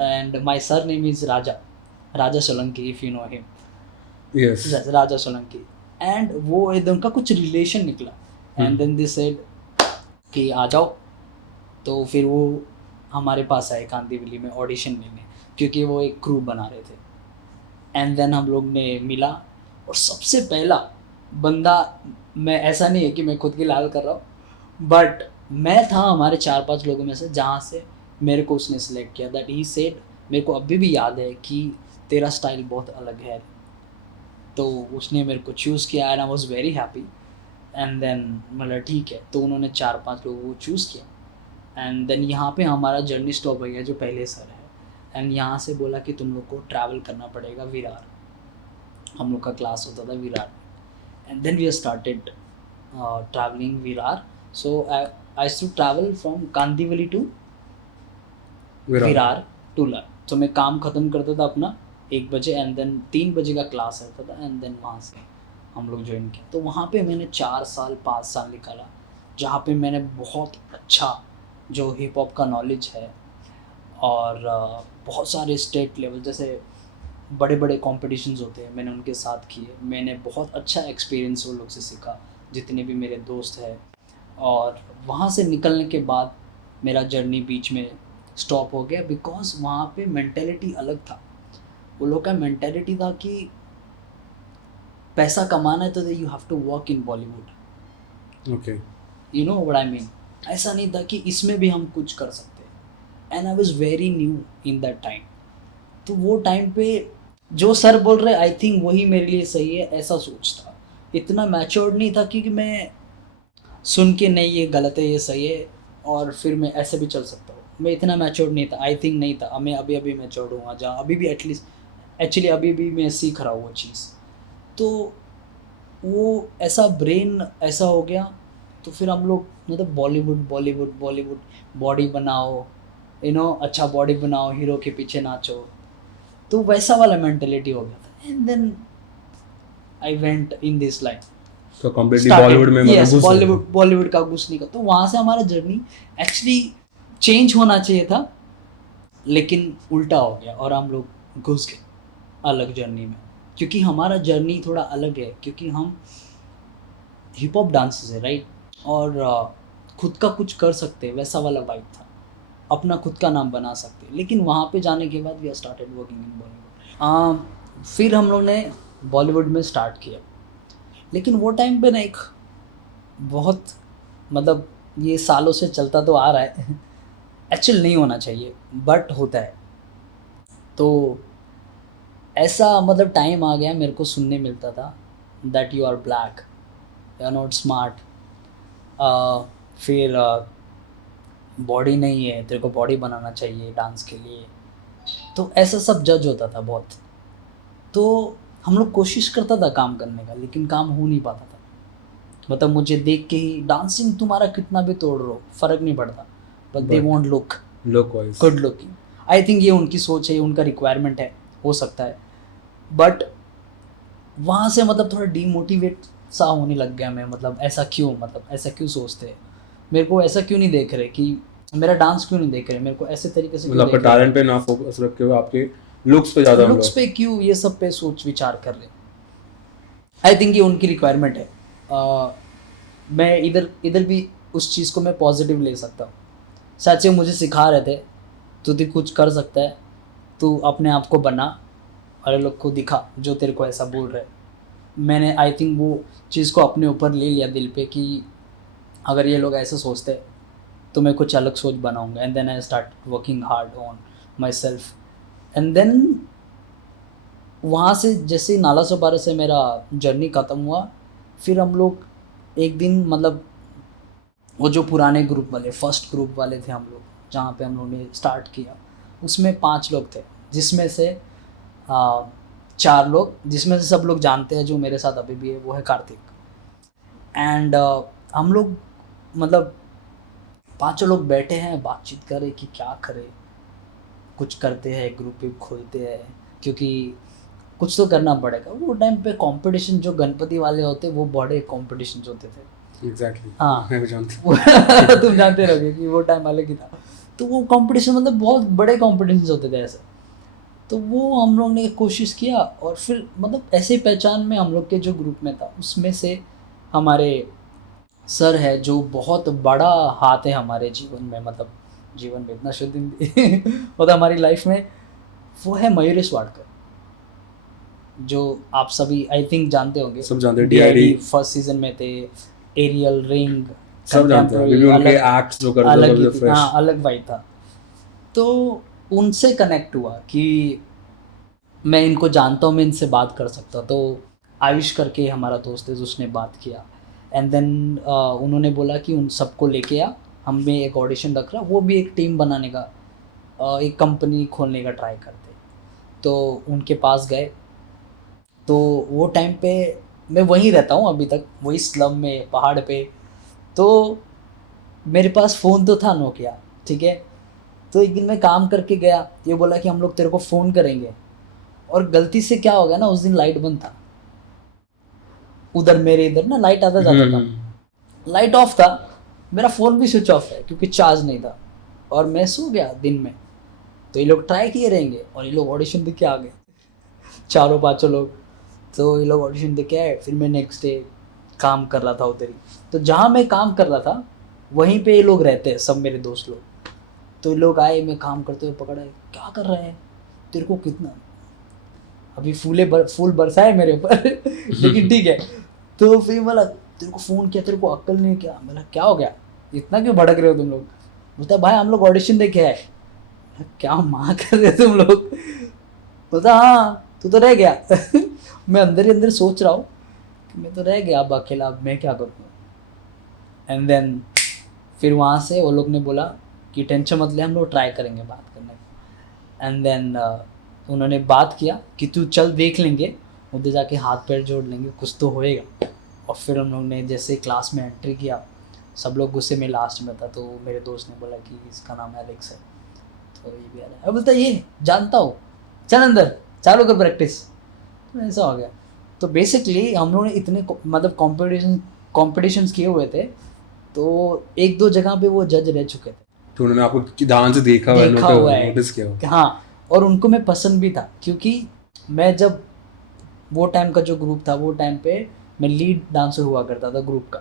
and my sir name is Raja Solanki, if you know him, yes. Raja Solanki, and वो एकदम का कुछ रिलेशन निकला, एंड देन दे सेड कि आ जाओ। तो फिर वो हमारे पास आए कांदिवली में ऑडिशन लेने, क्योंकि वो एक क्रू बना रहे थे, एंड देन हम लोग ने मिला, और सबसे पहला बंदा, मैं ऐसा नहीं है कि मैं खुद की लाल कर रहा हूँ, बट मैं था हमारे 4-5 लोगों में से जहाँ से मेरे को उसने सेलेक्ट किया, दैट ही सेड, मेरे को अभी भी याद है कि तेरा स्टाइल बहुत अलग है, तो उसने मेरे को चूज़ किया, and I was very happy, and then मतलब ठीक है, तो उन्होंने 4-5 लोगों को चूज़ किया, एंड देन यहाँ पे हमारा जर्नी स्टॉप हो गया, जो पहले सर है, एंड यहाँ से बोला कि तुम लोग को ट्रैवल करना पड़ेगा विरार, हम लोग का क्लास होता था Virar, and then we started travelling Virar. So I used to travel from Kandivali to Virar to लर। तो मैं काम ख़त्म करता था अपना 1 बजे, एंड देन 3 बजे का क्लास रहता था, एंड देन वहाँ से हम लोग ज्वाइन किया। तो वहाँ पे मैंने 4 साल 5 साल निकाला, जहाँ पे मैंने बहुत अच्छा जो हिप हॉप का नॉलेज है, और बहुत सारे स्टेट लेवल जैसे बड़े बड़े कॉम्पिटिशन्स होते हैं, मैंने उनके साथ किए, मैंने बहुत अच्छा एक्सपीरियंस उन लोग से सीखा, जितने भी मेरे दोस्त हैं। और वहाँ से निकलने के बाद मेरा जर्नी बीच में स्टॉप हो गया, बिकॉज वहाँ पे मेंटेलिटी अलग था। वो लोग का मेंटेलिटी था कि पैसा कमाना है तो you have to work in Bollywood, okay, you know what I mean. ऐसा नहीं था कि इसमें भी हम कुछ कर सकते हैं, and I was very new in that time. तो वो टाइम पे जो सर बोल रहे आई थिंक वही मेरे लिए सही है, ऐसा सोच था। इतना मैच्योर्ड नहीं था क्योंकि मैं सुन के नहीं ये गलत है ये सही है और फिर मैं ऐसे भी चल सकता हूँ, मैं इतना मैच्योर्ड नहीं था, आई थिंक नहीं था। मैं अभी मैच्योर्ड हूँ जहाँ अभी भी एटलीस्ट एक्चुअली अभी भी मैं सीख रहा हूँ वो चीज़। तो वो ऐसा ब्रेन ऐसा हो गया, तो फिर हम लोग मतलब बॉलीवुड बॉडी बनाओ, यू नो, अच्छा बॉडी बनाओ, हीरो के पीछे नाचो, तो वैसा वाला मेंटेलिटी हो गया था। And then I went in this line, तो कंप्लीटली बॉलीवुड में यस, बॉलीवुड का घुसने का। तो वहाँ से हमारा जर्नी एक्चुअली चेंज होना चाहिए था, लेकिन उल्टा हो गया और हम लोग घुस गए अलग जर्नी में, क्योंकि हमारा जर्नी थोड़ा अलग है, क्योंकि हम हिप हॉप डांसर्स है, राइट, और खुद का कुछ कर सकते हैं, वैसा वाला वाइब था, अपना खुद का नाम बना सकते हैं। लेकिन वहाँ पे जाने के बाद we are started working in Bollywood. फिर हम लोग ने बॉलीवुड में स्टार्ट किया, लेकिन वो टाइम पे ना एक बहुत मतलब ये सालों से चलता तो आ रहा है एक्चुअल नहीं होना चाहिए बट होता है। तो ऐसा मतलब टाइम आ गया, मेरे को सुनने मिलता था that you are black, you are not smart, फिर बॉडी नहीं है, तेरे को बॉडी बनाना चाहिए डांस के लिए। तो ऐसा सब जज होता था बहुत। तो हम लोग कोशिश करता था काम करने का, लेकिन काम हो नहीं पाता था। मतलब मुझे देख के ही डांसिंग तुम्हारा कितना भी तोड़ रो फ़र्क नहीं पड़ता, but they want look wise good looking. I think ये उनकी सोच है, उनका रिक्वायरमेंट है, हो सकता है। बट वहाँ से मतलब थोड़ा डीमोटिवेट सा होने लग गया मैं, मतलब ऐसा क्यों, मतलब ऐसा क्यों सोचते हैं, मेरे को ऐसा क्यों नहीं देख रहे, कि मेरा डांस क्यों नहीं देख रहे, मेरे को ऐसे तरीके से, मतलब आपका टैलेंट पे ना फोकस रख के आपके लुक्स पे ज़्यादा, लुक्स पे क्यों ये सब पे सोच विचार कर रहे। आई थिंक ये उनकी रिक्वायरमेंट है। मैं इधर भी उस चीज़ को मैं पॉजिटिव ले सकता हूँ। शायद से मुझे सिखा रहे थे तू भी कुछ कर सकता है, तू अपने आप को बना और लोग को दिखा जो तेरे को ऐसा बोल रहे। मैंने आई थिंक वो चीज़ को अपने ऊपर ले लिया दिल पे कि अगर ये लोग ऐसे सोचते हैं तो मैं कुछ अलग सोच बनाऊंगा। And then I start working hard on myself. And then वहाँ से जैसे ही नाला सोपारा से मेरा जर्नी ख़त्म हुआ, फिर हम लोग एक दिन मतलब वो जो पुराने ग्रुप वाले फर्स्ट ग्रुप वाले थे हम लोग, जहाँ पे हम लोगों ने स्टार्ट किया, उसमें 5 लोग थे, जिसमें से 4 लोग जिसमें से सब लोग जानते हैं जो मेरे साथ अभी भी है, वो है कार्तिक। एंड हम लोग मतलब 5 लोग बैठे हैं, बातचीत करें कि क्या करें, कुछ करते हैं, ग्रुप खोलते हैं, क्योंकि कुछ तो करना पड़ेगा। वो टाइम पे कंपटीशन जो गणपति वाले होते वो बड़े कंपटीशन होते थे। एग्जैक्टली हाँ मैं भी जानता हूँ। तुम जानते रहोगे कि वो टाइम अलग ही था। तो वो कंपटीशन मतलब बहुत बड़े कंपटीशन होते थे ऐसे। तो वो हम लोग ने कोशिश किया और फिर मतलब ऐसे पहचान में हम लोग के जो ग्रुप में था उसमें से हमारे सर है जो बहुत बड़ा हाथ है हमारे जीवन में, मतलब जीवन में इतना शुद्ध हिंदी मतलब हमारी लाइफ में, वो है मयूरेश वाडकर, जो आप सभी आई थिंक जानते होंगे। सब जानते हैं, DID DID फर्स्ट सीजन में थे, एरियल रिंग, सब जानते हैं। अभी भी उनके एक्ट्स जो करते अलग हैं ही वो थी, फ्रेश। हाँ अलग वाइब था। तो उनसे कनेक्ट हुआ कि मैं इनको जानता हूँ, मैं इनसे बात कर सकता। तो आयुष करके हमारा दोस्त है, उसने बात किया। एंड देन उन्होंने बोला कि उन सबको लेके आ, हमें एक ऑडिशन रख रहा, वो भी एक टीम बनाने का, एक कंपनी खोलने का ट्राई करते। तो उनके पास गए। तो वो टाइम पे मैं वहीं रहता हूँ अभी तक, वही स्लम में पहाड़ पे। तो मेरे पास फ़ोन तो था नोकिया, ठीक है। तो एक दिन मैं काम करके गया, ये बोला कि हम लोग तेरे को फ़ोन करेंगे, और गलती से क्या हो गया ना, उस दिन लाइट बंद था उधर, मेरे इधर ना लाइट आता जाता था, लाइट ऑफ था, मेरा फ़ोन भी स्विच ऑफ है क्योंकि चार्ज नहीं था, और मैं सो गया दिन में। तो ये लोग ट्राई किए रहेंगे और ये लोग ऑडिशन दे के आ गए, 4-5 लोग। तो ये लोग ऑडिशन दे के आए। फिर मैं नेक्स्ट डे काम कर रहा था उधर ही। तो जहाँ मैं काम कर रहा था वहीं पे ये लोग रहते हैं, सब मेरे दोस्त लोग। तो ये लोग आए, मैं काम करते हुए पकड़ा है, क्या कर रहे हैं, तेरे को कितना, अभी फूल बरसाए मेरे ऊपर लेकिन ठीक है। तो फिर बोला तेरे को फ़ोन किया, तेरे को अक्ल नहीं, क्या बोला, क्या हो गया, इतना क्यों भड़क रहे हो तुम लोग। बोलता भाई हम लोग ऑडिशन दे के आए। क्या माँ कर रहे तुम लोग। बोलता हाँ तू तो रह गया मैं अंदर ही अंदर सोच रहा हूँ कि मैं तो रह गया, अब अकेला, अब मैं क्या करूँ। एंड देन फिर वहाँ से वो लोग ने बोला कि टेंशन मत ले, हम लोग ट्राई करेंगे बात करने को। एंड देन उन्होंने बात किया कि तू चल देख लेंगे, उधर जाके हाथ पैर जोड़ लेंगे, कुछ तो होएगा। और फिर हम लोग ने जैसे क्लास में एंट्री किया, सब लोग गुस्से में लास्ट में था, तो मेरे दोस्त ने बोला कि इसका नाम एलेक्स है। तो ये भी आ रहा है, बोलता ये जानता हूँ, चल अंदर चालू कर प्रैक्टिस। तो ऐसा हो गया। तो बेसिकली हम लोगों ने इतने मतलब कॉम्पिटिशन्स किए हुए थे, तो 1-2 जगह पे वो जज रह चुके थे, तो उन्होंने आपको ध्यान से देखा हुआ है, देखा हुआ है, नोटिस किया हुआ। हाँ। और उनको मैं पसंद भी था, क्योंकि मैं जब वो टाइम का जो ग्रुप था, वो टाइम पे मैं लीड डांसर हुआ करता था ग्रुप का।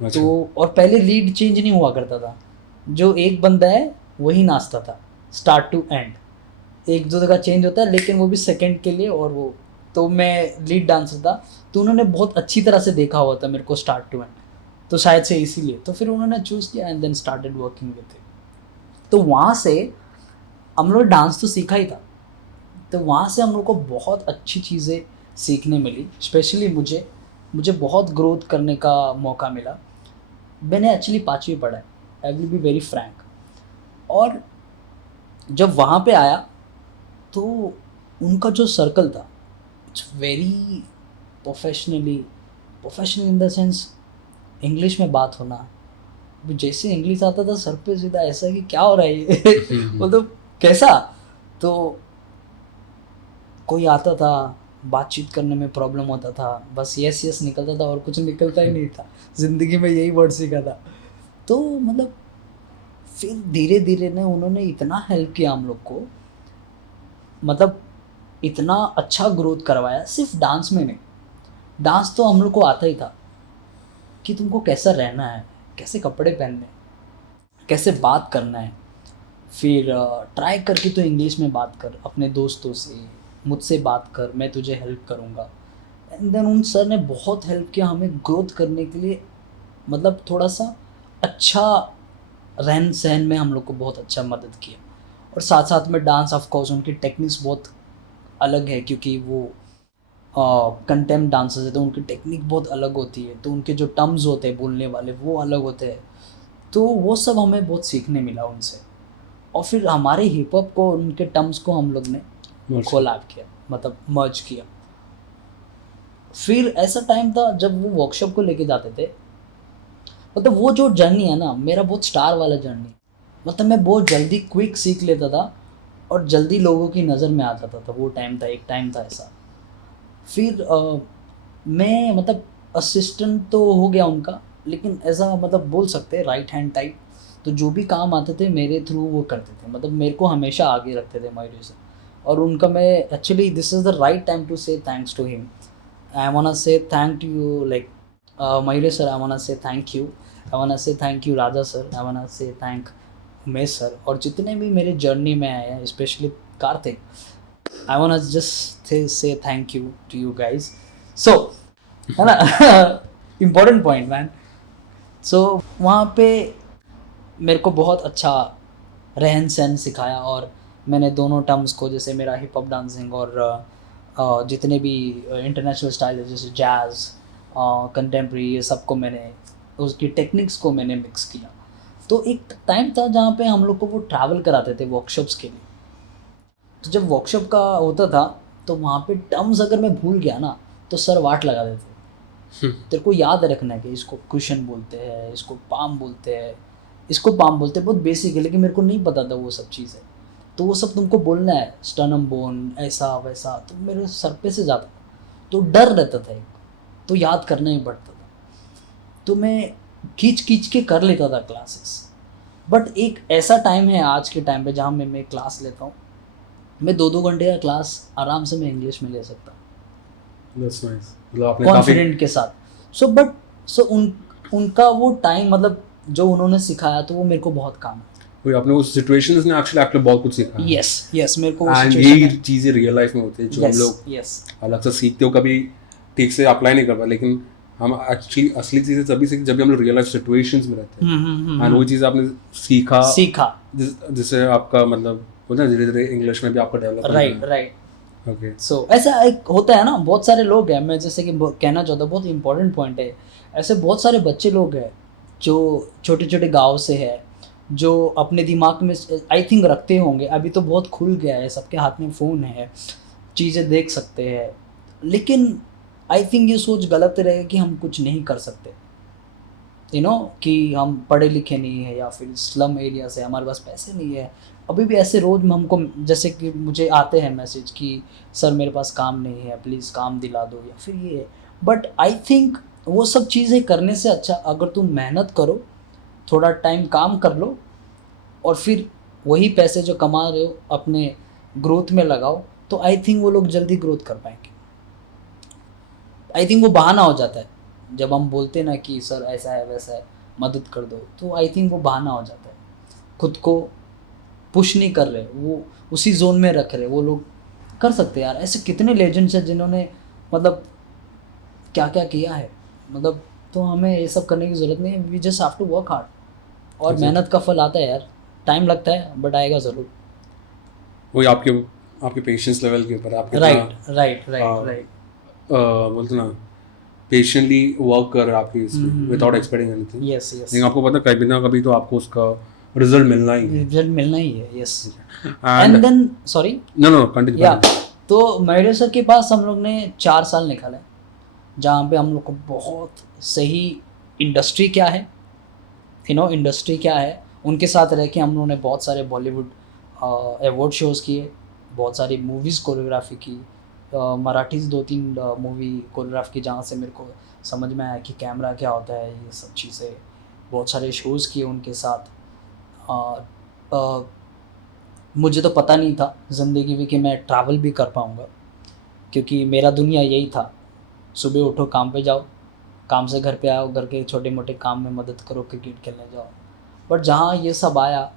अच्छा। तो और पहले लीड चेंज नहीं हुआ करता था, जो एक बंदा है वही नाचता था स्टार्ट टू एंड। 1-2 जगह चेंज होता है लेकिन वो भी सेकंड के लिए। और वो तो मैं लीड डांसर था, तो उन्होंने बहुत अच्छी तरह से देखा हुआ था मेरे को स्टार्ट टू एंड, तो शायद से इसीलिए तो फिर उन्होंने चूज़ किया and then started working with it. तो वहाँ से हम लोग डांस तो सीखा ही था, तो वहाँ से हम लोग को बहुत अच्छी चीज़ें सीखने मिली। स्पेशली मुझे बहुत ग्रोथ करने का मौका मिला। मैंने एक्चुअली 5वीं पढ़ा है, I will be very Frank. और जब वहाँ पे आया तो उनका जो सर्कल था, it's very professional in the sense English में बात होना। अभी जैसे इंग्लिश आता था सर पे सीधा ऐसा कि क्या हो रहा है ये मतलब कैसा। तो कोई आता था, बातचीत करने में प्रॉब्लम होता था, बस यस यस निकलता था और कुछ निकलता ही नहीं था। ज़िंदगी में यही वर्ड सीखा था। तो मतलब फिर धीरे धीरे ने उन्होंने इतना हेल्प किया हम लोग को, मतलब इतना अच्छा ग्रोथ करवाया। सिर्फ डांस में नहीं, डांस तो हम लोग को आता ही था कि तुमको कैसा रहना है, कैसे कपड़े पहनने, कैसे बात करना है। फिर ट्राई करके तो इंग्लिश में बात कर अपने दोस्तों से, मुझसे बात कर, मैं तुझे हेल्प करूँगा। एंड देन उन सर ने बहुत हेल्प किया हमें ग्रोथ करने के लिए, मतलब थोड़ा सा अच्छा रहन सहन में हम लोग को बहुत अच्छा मदद किया। और साथ साथ में डांस ऑफ कोर्स उनकी टेक्निक्स बहुत अलग है, क्योंकि वो कंटेम्प डांसर्स है तो उनकी टेक्निक बहुत अलग होती है, तो उनके जो टर्म्स होते हैं बोलने वाले वो अलग होते हैं। तो वो सब हमें बहुत सीखने मिला उनसे। और फिर हमारे हिप हॉप को, उनके टर्म्स को हम लोग ने Merge कोलैब किया, मतलब मर्ज किया। फिर ऐसा टाइम था जब वो वर्कशॉप को लेके जाते थे, मतलब वो जो जर्नी है ना मेरा बहुत स्टार वाला जर्नी, मतलब मैं बहुत जल्दी क्विक सीख लेता था और जल्दी लोगों की नज़र में आ जाता था। वो टाइम था, एक टाइम था ऐसा। फिर मैं मतलब असिस्टेंट तो हो गया उनका, लेकिन ऐसा मतलब बोल सकते हैं राइट हैंड टाइप। तो जो भी काम आते थे मेरे थ्रू वो करते थे, मतलब मेरे को हमेशा आगे रखते थे मयूर सर। और उनका मैं actually this is the right time to say thanks to him. I wanna say thank you, like Mayure sir. I wanna say thank you. I wanna say thank you Raja sir. I wanna say thank Umesh sir, और जितने भी मेरे जर्नी में आए हैं, specially Kartik. I wanna just say thank you to you guys. So है ना इम्पोर्टेंट पॉइंट मैन। सो वहाँ पे मेरे को बहुत अच्छा रहन सहन सिखाया, और मैंने दोनों टर्म्स को, जैसे मेरा हिप हॉप डांसिंग और जितने भी इंटरनेशनल स्टाइल है जैसे जैज़, कंटेम्प्रेरी, ये सब को मैंने, उसकी टेक्निक्स को मैंने मिक्स किया। तो एक टाइम था जहाँ पे हम लोग को वो ट्रैवल कराते थे वर्कशॉप्स के लिए। तो जब वर्कशॉप का होता था तो वहाँ पे टर्म्स अगर मैं भूल गया ना तो सर वाट लगा देते। तेरे को याद रखना है कि इसको कुशन बोलते हैं, इसको पाम बोलते हैं, इसको पाम बोलते हैं, बहुत बेसिक है, लेकिन मेरे को नहीं पता था वो सब चीज़ें। तो वो सब तुमको बोलना है, स्टर्नम बोन ऐसा वैसा, तो मेरे सर पे से जाता था, तो डर रहता था एक, तो याद करना ही पड़ता था। तो मैं खींच खींच के कर लेता था क्लासेस। बट एक ऐसा टाइम है आज के टाइम पे जहाँ मैं क्लास लेता हूँ, मैं 2-2 घंटे का क्लास आराम से मैं इंग्लिश में ले सकता हूँ, That's nice. मतलब आपने काफी कॉन्फिडेंट के साथ। सो उनका वो टाइम, मतलब जो उन्होंने सिखाया, तो वो मेरे को बहुत काम है। कोई आपने उस सिचुएशंस ने एक्चुअली आपको बहुत कुछ सिखाया। यस मेरे को वो एंड सिचुएशन ये में, चीज़ें रियल लाइफ में होती है जो हम यस लोग यस अलग से सीखते हो, कभी ठीक से अप्लाई नहीं कर पाते, लेकिन हम एक्चुअली असली चीज़ें तभी सीखते जब भी हम लोग रियल लाइफ सिचुएशंस में रहते हैं। एंड वही चीज़ आपने सीखा जिससे आपका मतलब होता है धीरे धीरे इंग्लिश में भी आपका डेवलप राइट। ओके। सो ऐसा एक होता है ना, बहुत सारे लोग हैं, मैं जैसे कि कहना चाहता हूँ, बहुत इंपॉर्टेंट पॉइंट है, ऐसे बहुत सारे बच्चे लोग हैं जो छोटे छोटे गांव से है, जो अपने दिमाग में आई थिंक रखते होंगे, अभी तो बहुत खुल गया है, सबके हाथ में फ़ोन है, चीज़ें देख सकते हैं, लेकिन आई थिंक ये सोच गलत रहेगा कि हम कुछ नहीं कर सकते, कि हम पढ़े लिखे नहीं है या फिर स्लम एरिया से हमारे पास पैसे नहीं है। अभी भी ऐसे रोज़ में हमको, जैसे कि मुझे आते हैं मैसेज कि सर मेरे पास काम नहीं है, प्लीज़ काम दिला दो, या फिर ये। बट आई थिंक वो सब चीज़ें करने से अच्छा अगर तुम मेहनत करो, थोड़ा टाइम काम कर लो, और फिर वही पैसे जो कमा रहे हो अपने ग्रोथ में लगाओ, तो आई थिंक वो लोग जल्दी ग्रोथ कर पाएंगे। आई थिंक वो बहाना हो जाता है जब हम बोलते हैं ना कि सर ऐसा है वैसा है, मदद कर दो, तो आई थिंक वो बहाना हो जाता है, खुद को पुश नहीं कर रहे, वो उसी जोन में रख रहे। वो लोग कर सकते हैं यार, ऐसे कितने लेजेंड्स हैं जिन्होंने मतलब क्या क्या किया है, मतलब तो हमें ये सब करने की ज़रूरत नहीं है, we just have to work hard. और मेहनत का फल आता है यार, टाइम लगता है बट आएगा ज़रूर। वही आपके पेशेंस लेवल के ऊपर आप राइट बोलते ना पेशेंटली वर्क कर रहे आपके इसमें विदाउट एक्सपेक्टिंग एनीथिंग। यस लेकिन आपको पता है कभी ना कभी तो आपको उसका रिजल्ट मिलना ही है। रिजल्ट मिलना ही है, yes. And and then sorry no continue. या तो मयूर सर के पास हम लोग ने 4 साल निकाले, जहाँ पे हम लोग को बहुत सही इंडस्ट्री क्या है, इंडस्ट्री क्या है, उनके साथ रह के हम लोगों ने बहुत सारे बॉलीवुड अवार्ड शोज़ किए, बहुत सारी मूवीज़ कोरियोग्राफी की, मराठीज़ 2-3 मूवी कोरियोग्राफ की, जहाँ से मेरे को समझ में आया कि कैमरा क्या होता है, ये सब चीज़ें। बहुत सारे शोज़ किए उनके साथ। मुझे तो पता नहीं था ज़िंदगी में कि मैं ट्रैवल भी कर पाऊँगा, क्योंकि मेरा दुनिया यही था, सुबह उठो काम पे जाओ, काम से घर पे आओ, घर के छोटे मोटे काम में मदद करो, क्रिकेट खेलने जाओ। बट जहाँ ये सब आया,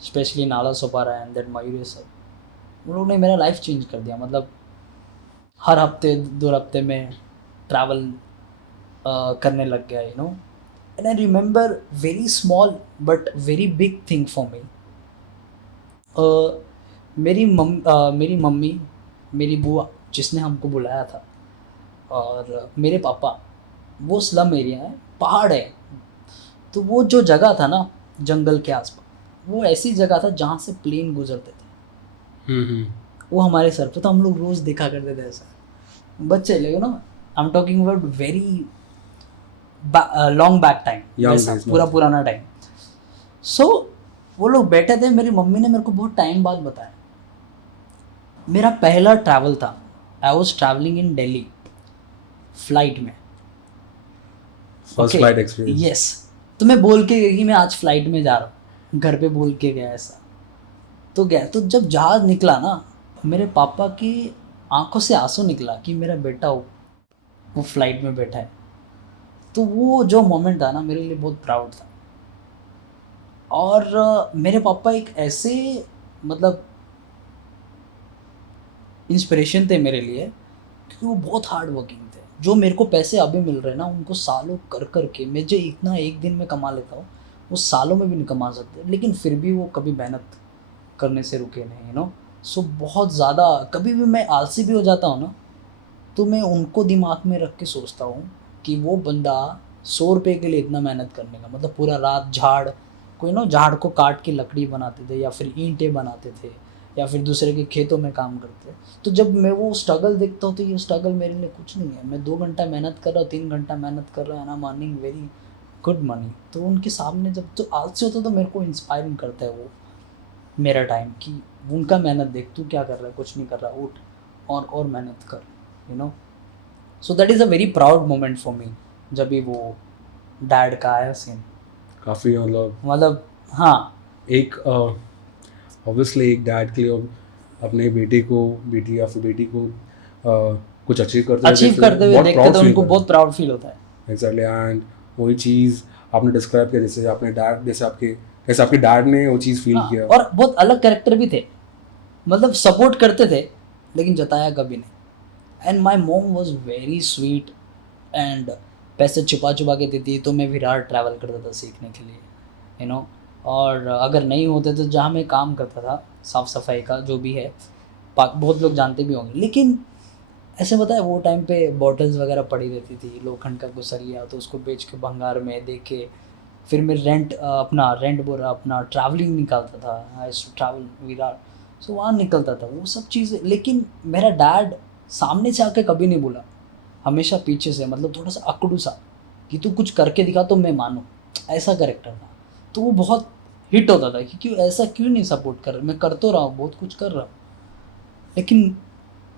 specially Nala Sopara and that मयूर, ये सब उन लोगों ने मेरा लाइफ चेंज कर दिया। मतलब हर हफ्ते 2 हफ्ते में ट्रैवल करने लग गया, you know. And I remember very small but very big thing for me. मेरी मम्मी, मेरी बुआ जिसने हमको बुलाया था, और मेरे पापा, वो स्लम एरिया है, पहाड़ है। तो वो जो जगह था ना जंगल के आसपास, वो ऐसी जगह था जहाँ से प्लेन गुजरते थे। वो हमारे सर पे, तो हम लोग रोज़ देखा करते थे ऐसा, बच्चे ले ना। I am talking about very long back time, पूरा पुराना टाइम। सो वो लोग बैठे थे, मेरी मम्मी ने मेरे को बहुत टाइम बाद बताया, मेरा पहला ट्रैवल था। I was travelling in Delhi flight में, फर्स्ट फ्लाइट एक्सपीरियंस। यस। तो मैं बोल के गया कि मैं आज फ्लाइट में जा रहा हूँ, घर पे बोल के गया ऐसा। तो गया, तो जब जहाज़ निकला ना, मेरे पापा की आंखों से आंसू निकला कि मेरा बेटा वो फ्लाइट में बैठा है। तो वो जो मोमेंट था ना, मेरे लिए बहुत प्राउड था। और मेरे पापा एक ऐसे, मतलब इंस्पिरेशन थे मेरे लिए, क्योंकि वो बहुत हार्ड वर्किंग थे। जो मेरे को पैसे अभी मिल रहे हैं ना, उनको सालों कर कर के, मैं जो इतना एक दिन में कमा लेता हूँ, वो सालों में भी नहीं कमा सकते। लेकिन फिर भी वो कभी मेहनत करने से रुके नहीं, यू नो। सो बहुत ज़्यादा, कभी भी मैं आलसी भी हो जाता हूँ ना, तो मैं उनको दिमाग में रख के सोचता हूँ कि वो बंदा 100 रुपये के लिए इतना मेहनत करने का, मतलब पूरा रात झाड़ को काट के लकड़ी बनाते थे, या फिर ईंटें बनाते थे, या फिर दूसरे के खेतों में काम करते। तो जब मैं वो स्ट्रगल देखता हूँ, तो ये स्ट्रगल मेरे लिए कुछ नहीं है। मैं 2 घंटा मेहनत कर रहा हूँ, 3 घंटा मेहनत कर रहा है ना, अर्निंग वेरी गुड मनी। तो उनके सामने जब तो आलसी होता, तो मेरे को इंस्पायरिंग करता है वो मेरा टाइम, कि उनका मेहनत देख, तू क्या कर रहा है, कुछ नहीं कर रहा, उठ और मेहनत कर, you know. So that is a very proud moment for me, जब भी वो डैड का आया सीन। काफ़ी मतलब हाँ, एक ऑब्वियसली एक डैड के लिए अपने बेटी या फिर बेटी को कुछ अचीव करते हुए देखते तो उनको बहुत प्राउड फील होता है। एग्जैक्टली। एंड वही चीज़ आपने डिस्क्राइब किया, जैसे आपने डैड, जैसे आपके डैड ने वो चीज़ फील किया। और बहुत अलग कैरेक्टर भी थे, मतलब सपोर्ट करते थे लेकिन जताया कभी नहीं। एंड माई मोम वॉज वेरी स्वीट, एंड पैसे छुपा के देती, तो मैं विरार ट्रैवल करता था सीखने के लिए, यू नो। और अगर नहीं होते तो जहाँ मैं काम करता था साफ़ सफाई का जो भी है, बहुत लोग जानते भी होंगे। लेकिन ऐसे बताया, वो टाइम पे बॉटल्स वगैरह पड़ी रहती थी, लोखंड का गुसरिया, तो उसको बेच के भंगार में दे के, फिर मैं अपना ट्रैवलिंग निकालता था। आई टू ट्रैवल विरार, सो वहाँ निकलता था वो सब चीज़ें। लेकिन मेरा डैड सामने से आके कभी नहीं बोला, हमेशा पीछे से, मतलब थोड़ा सा अकड़ू सा, कि तू कुछ करके दिखा तो मैं मानूँ, ऐसा कैरेक्टर था। तो वो बहुत हिट होता था कि क्यों ऐसा, क्यों नहीं सपोर्ट कर रहा, मैं कर तो रहा हूँ, बहुत कुछ कर रहा हूँ, लेकिन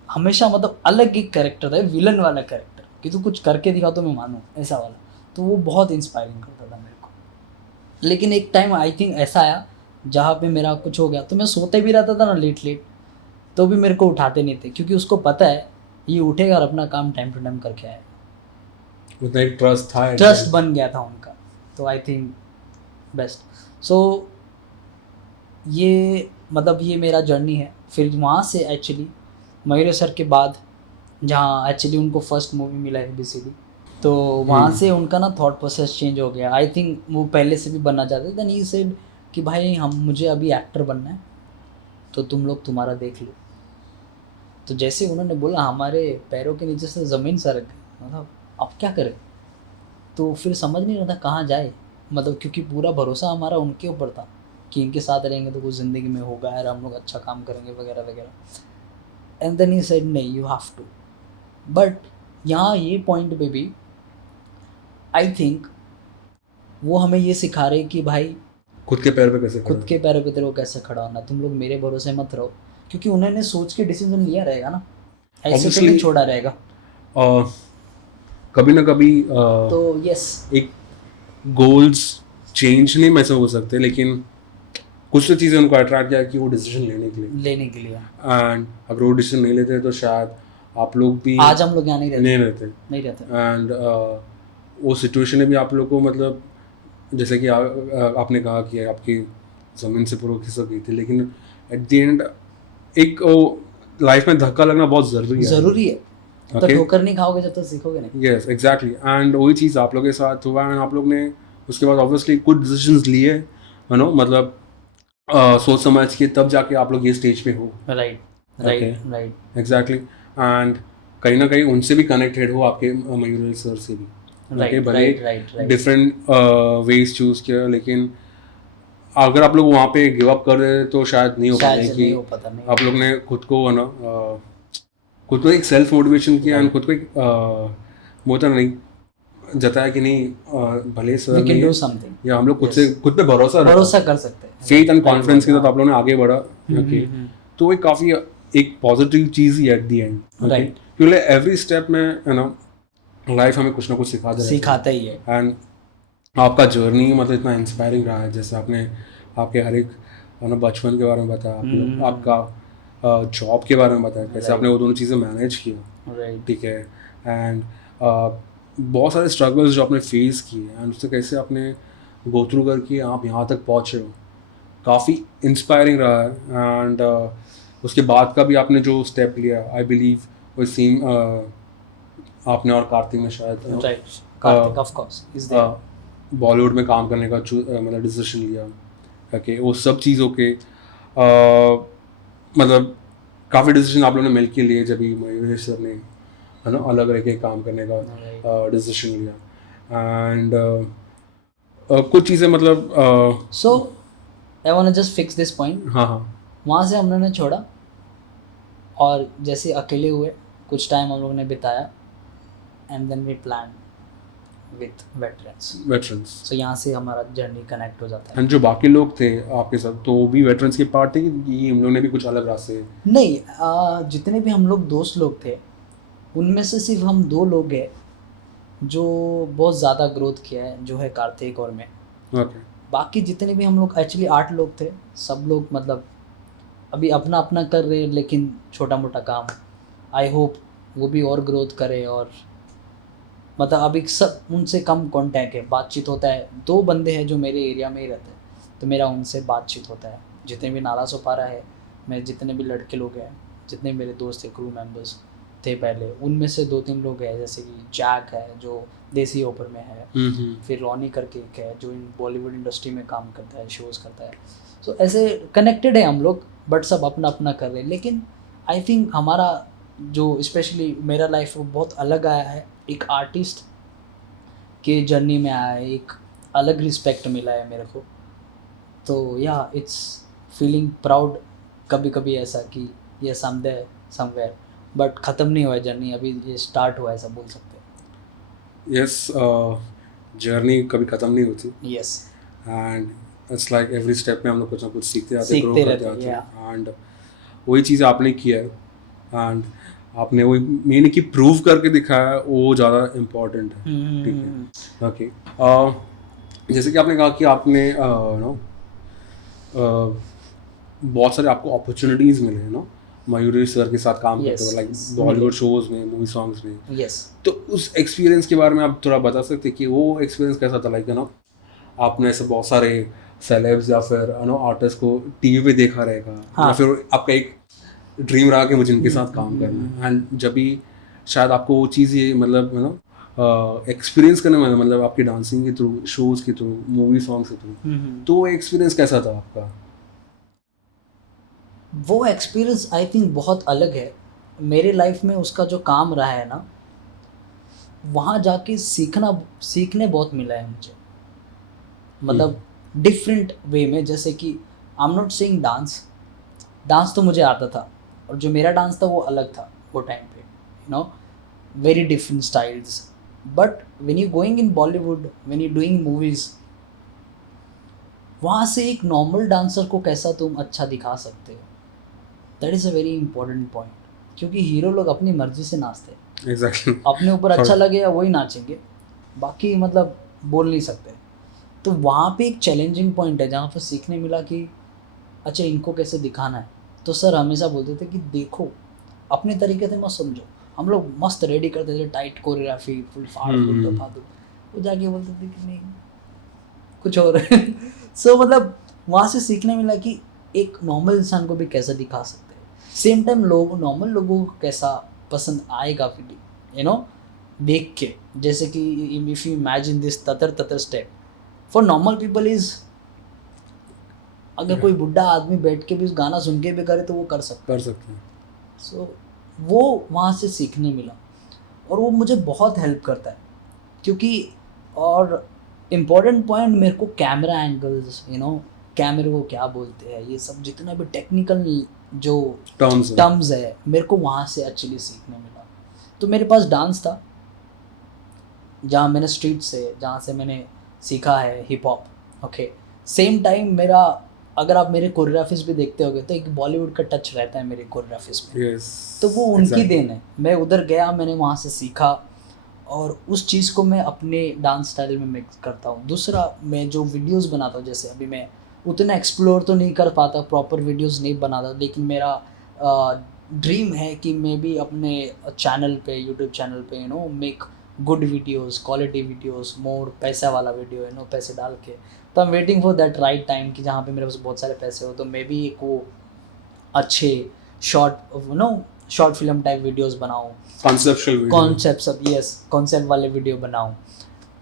हमेशा, मतलब अलग एक कैरेक्टर था, विलन वाला कैरेक्टर, कि तू कुछ करके दिखा तो मैं मानूँ, ऐसा वाला। तो वो बहुत इंस्पायरिंग करता था मेरे को। लेकिन एक टाइम आई थिंक ऐसा आया जहाँ पे मेरा कुछ हो गया, तो मैं सोते भी रहता था ना लेट, तो भी मेरे को उठाते नहीं थे, क्योंकि उसको पता है ये उठेगा और अपना काम टाइम टू टाइम करके आएगा। उतना एक ट्रस्ट बन गया था उनका। तो आई थिंक बेस्ट। सो ये, मतलब ये मेरा जर्नी है। फिर वहाँ से एक्चुअली मयूर सर के बाद, जहाँ एक्चुअली उनको फर्स्ट मूवी मिला है ABCD, तो वहाँ से उनका ना थॉट प्रोसेस चेंज हो गया। आई थिंक वो पहले से भी बनना चाहते थे। देन ही सेड कि भाई मुझे अभी एक्टर बनना है, तो तुम लोग तुम्हारा देख लो। तो जैसे उन्होंने बोला, हमारे पैरों के नीचे से ज़मीन सरक गई, मतलब अब क्या करें। तो फिर समझ नहीं रहा था कहाँ जाए, मतलब क्योंकि पूरा भरोसा हमारा उनके ऊपर था कि इनके साथ रहेंगे तो कुछ ज़िंदगी में होगा यार, हम लोग अच्छा काम करेंगे वगैरह वगैरह। एंड देन ही सेड नहीं, यू हैव टू। बट यहाँ ये पॉइंट पे भी आई थिंक वो हमें ये सिखा रहे कि भाई खुद के पैर पे तेरे को कैसे खड़ा होना, तुम लोग मेरे भरोसे मत रहो, क्योंकि उन्होंने सोच के डिसीजन लिया रहेगा ना, ऐसे तो नहीं छोड़ा रहेगा। कभी ना कभी तो यस, एक गोल्स चेंज नहीं मैसे हो सकते, लेकिन कुछ तो चीज़ें उनको अट्रैक्ट किया कि वो डिसीजन लेने के लिए। एंड अगर वो डिसीजन नहीं लेते तो शायद आप लोग भी, आज हम लोग यहाँ नहीं रहते। एंड वो सिचुएशन ने भी आप लोग को मतलब जैसे कि आपने कहा कि आपकी ज़मीन से पूरा खिसक गई थी, लेकिन एट द एंड एक लाइफ में धक्का लगना बहुत ज़रूरी है। ज़रूरी है, तो Okay. ठोकर नहीं खाओगे जब तक सीखोगे नहीं। यस एग्जैक्टली, एंड वही चीज़ आप लोग के साथ हुआ एंड आप लोग ने उसके बाद ऑब्वियसली कुछ डिसीजंस लिए, यू नो, मतलब सोच समझ के तब जाके आप लोग ये स्टेज पे हो। राइट राइट एग्जैक्टली, एंड कहीं ना कहीं उनसे भी कनेक्टेड हो, आपके मयूर सर से भी। राइट भले राइट डिफरेंट वेज चूज किया, लेकिन अगर आप लोग वहाँ पे गिव अप कर रहे तो शायद नहीं हो पाता शायद कि नहीं हो पाता, नहीं आप लोग ने खुद को, है ना, खुद को एक सेल्फ मोटिवेशन किया एंड खुद को एक वो तो नहीं जताया कि नहीं भले सर वी नहीं कैन है, डू समथिंग, या हम लोग खुद पे भरोसा भरोसा कर सकते हैं, फेथ एंड कॉन्फिडेंस के साथ आप लोगों ने आगे बढ़ा। ओके, तो वो काफ़ी एक positive cheese he at the and. Right. क्योंकि एवरी स्टेप में, है ना, लाइफ हमें कुछ ना कुछ सिखाता ही है। एंड आपका जर्नी मतलब इतना इंस्पायरिंग रहा है, जैसे आपने आपके हर एक, है ना, बचपन के बारे में बताया, आपका जॉब के बारे में बताया, कैसे आपने वो दोनों चीज़ें मैनेज किया, राइट ठीक है, एंड बहुत सारे स्ट्रगल्स जो आपने फेस किए एंड उससे कैसे आपने गो थ्रू करके आप यहाँ तक पहुँचे हो, काफ़ी इंस्पायरिंग रहा है। एंड उसके बाद का भी आपने जो स्टेप लिया, आई बिलीव वो सेम आपने और कार्तिक ने शायद right, Kartik of course is there, Bollywood में काम करने का मतलब डिसीजन लिया। ओके, वो सब चीज़ों के मतलब काफ़ी डिसीजन आप लोगों ने मिल के लिए, जब भी मयूरेश सर ने, है ना, अलग रह के काम करने का डिसीजन लिया। एंड कुछ चीज़ें मतलब so I want to just fix this point. हाँ हाँ, वहाँ से हम लोगों ने छोड़ा और जैसे अकेले हुए कुछ टाइम हम लोगों ने बिताया, and then we plan with veterans. So यहाँ से हमारा जर्नी कनेक्ट हो जाता है। एंड जो बाकी लोग थे आपके साथ, तो वो भी वेटरन्स के पार्ट थे कि हम लोग ने भी कुछ अलग रास्ते? नहीं, जितने भी हम लोग दोस्त लोग थे उनमें से सिर्फ हम 2 लोग हैं जो बहुत ज़्यादा ग्रोथ किया है, जो है कार्तिक और मैं। ओके, बाकी जितने भी हम लोग एक्चुअली 8 लोग थे, सब लोग मतलब अभी अपना अपना कर रहे हैं, लेकिन छोटा मोटा काम। आई होप वो भी और ग्रोथ करे, और मतलब अभी सब उनसे कम कांटेक्ट है, बातचीत होता है। 2 बंदे हैं जो मेरे एरिया में ही रहते हैं, तो मेरा उनसे बातचीत होता है। जितने भी नाला सोपारा है, मैं जितने भी लड़के लोग हैं, जितने मेरे दोस्त थे, क्रू मेंबर्स थे पहले, उनमें से 2-3 लोग हैं, जैसे कि जैक है जो देसी ओपर में है, फिर रॉनी करके एक है जो इन बॉलीवुड इंडस्ट्री में काम करता है, शोज़ करता है। सो ऐसे कनेक्टेड है हम लोग, बट सब अपना अपना कर रहे हैं। लेकिन आई थिंक हमारा जो स्पेशली मेरा लाइफ वो बहुत अलग आया है, एक आर्टिस्ट के जर्नी में आया है, एक अलग रिस्पेक्ट मिला है मेरे को। तो या इट्स फीलिंग प्राउड कभी कभी ऐसा कि ये समवेयर, बट ख़त्म नहीं हुआ है जर्नी, अभी ये स्टार्ट हुआ है, ऐसा बोल सकते हैं। यस, जर्नी कभी ख़त्म नहीं होती। Yes, and it's like every step में हम लोग कुछ ना कुछ सीखते जाते, ग्रो सीखते करते रहते जाते हैं। एंड वही चीज़ आपने किया है, एंड आपने वही मेन की प्रूव करके दिखाया, वो ज़्यादा इम्पोर्टेंट है। ठीक है, ओके, जैसे कि आपने कहा कि आपने नो बहुत सारे आपको अपॉर्चुनिटीज़ मिले हैं ना मयूरी सर के साथ काम करते हुए, लाइक बॉलीवुड शोज़ में, मूवी सॉन्ग्स में। यस, तो उस एक्सपीरियंस के बारे में आप थोड़ा बता सकते हैं कि वो एक्सपीरियंस कैसा था? लाइक, यू नो, आपने ऐसे बहुत सारे सेलेब्स या फिर, यू नो, आर्टिस्ट को टीवी पे देखा रहेगा, या फिर आपका एक ड्रीम रहा कि मुझे इनके साथ काम करना है, एंड जब भी शायद आपको वो चीज़ ये मतलब, यू नो, एक्सपीरियंस करने में, मतलब आपकी डांसिंग के थ्रू, शोज़ के थ्रू, मूवी सॉन्ग्स के थ्रू, तो वो एक्सपीरियंस कैसा था आपका? वो एक्सपीरियंस आई थिंक बहुत अलग है मेरे लाइफ में। उसका जो काम रहा है ना, वहाँ जाके सीखने बहुत मिला है मुझे, मतलब डिफरेंट वे में। जैसे कि आई एम नॉट सेइंग डांस तो मुझे आता था, और जो मेरा डांस था वो अलग था वो टाइम पे, you no, very different styles. But when you going in Bollywood, when you doing movies, वहाँ से एक नॉर्मल डांसर को कैसा तुम अच्छा दिखा सकते हो, that is a very important point. क्योंकि हीरो लोग अपनी मर्जी से नाचते हैं, एग्जैक्टली, अपने ऊपर अच्छा लगेगा वही नाचेंगे, बाकी मतलब बोल नहीं सकते। तो वहाँ पे एक चैलेंजिंग पॉइंट है जहाँ पर सीखने मिला कि अच्छा इनको कैसे दिखाना है। तो सर हमेशा बोलते थे कि देखो अपने तरीके से मत समझो। हम लोग मस्त रेडी करते थे, टाइट कोरियोग्राफी, फुल फाड़ फुल दफा दो, वो जाके बोलते थे कि नहीं कुछ और है। सो मतलब वहाँ से सीखने मिला कि एक नॉर्मल इंसान को भी कैसा दिखा सकते हैं, सेम टाइम लोग नॉर्मल लोगों को कैसा पसंद आएगा वीडियो, यू नो, देख के। जैसे कि इफ यू इमेजिन दिस ततर ततर step for normal people is, अगर कोई बुढ़ा आदमी बैठ के भी उस गाना सुन के भी करे तो वो कर सकता हैं। सो वो वहाँ से सीखने मिला और वो मुझे बहुत हेल्प करता है क्योंकि, और इम्पोर्टेंट पॉइंट मेरे को कैमरा एंगल्स, यू नो, कैमरे को क्या बोलते हैं, ये सब जितना भी टेक्निकल जो टर्म्स है मेरे को वहाँ से एक्चुअली सीखने मिला। तो मेरे पास डांस था जहाँ मैंने स्ट्रीट से, जहाँ से मैंने सीखा है hip hop, okay. Same time मेरा, अगर आप मेरे कोरियोग्राफीज भी देखते होगे तो एक बॉलीवुड का टच रहता है मेरे कोरियोग्राफीज में। yes, तो वो उनकी exactly. देन है। मैं उधर गया, मैंने वहाँ से सीखा और उस चीज़ को मैं अपने डांस स्टाइल में मिक्स करता हूँ। दूसरा, मैं जो वीडियोस बनाता हूँ, जैसे अभी मैं उतना एक्सप्लोर तो नहीं कर पाता, प्रॉपर वीडियोस नहीं बनाता, लेकिन मेरा ड्रीम है कि मैं भी अपने चैनल पे, यूट्यूब चैनल पे, you know, make good videos, quality videos, more पैसा वाला वीडियो, यू नो, पैसे डाल के। तो I am waiting for that right time कि जहाँ पे मेरे पास बहुत सारे पैसे हो तो मैं भी एक वो अच्छे short, you know, short film type videos बनाऊँ, कॉन्सेप्ट वाले वीडियो बनाऊँ।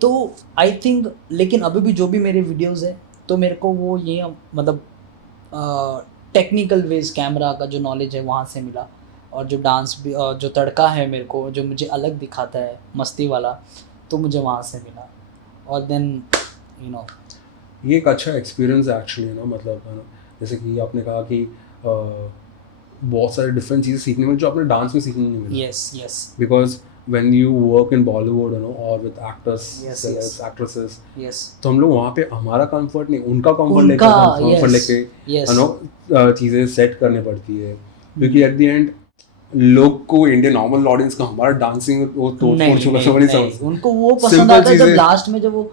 तो आई थिंक, लेकिन अभी भी जो भी मेरे वीडियोस है तो मेरे को वो ये मतलब टेक्निकल वेज कैमरा का जो नॉलेज है वहाँ से मिला, और जो डांस भी जो तड़का है मेरे को जो मुझे अलग दिखाता है मस्ती वाला, तो मुझे वहाँ से मिला। और देन यू नो, ये एक अच्छा एक्सपीरियंस है एक्चुअली, ना मतलब जैसे कि आपने कहा कि बहुत सारे डिफरेंट चीज़ें सीखने में जो आपने डांस में सीखने नहीं मिला। Yes because when you work in Bollywood, you know, or with actors, celebs, actresses, तो हम लोग वहाँ पे हमारा कंफर्ट नहीं, उनका कंफर्ट लेके यू नो चीज़ें सेट करने पड़ती है, क्योंकि एट द एंड लोग को, इंडियन नॉर्मल ऑडियंस को हमारा डांसिंग वो तोड़ चुका समझ नहीं समझ, उनको वो पसंद आता है जब लास्ट में जब वो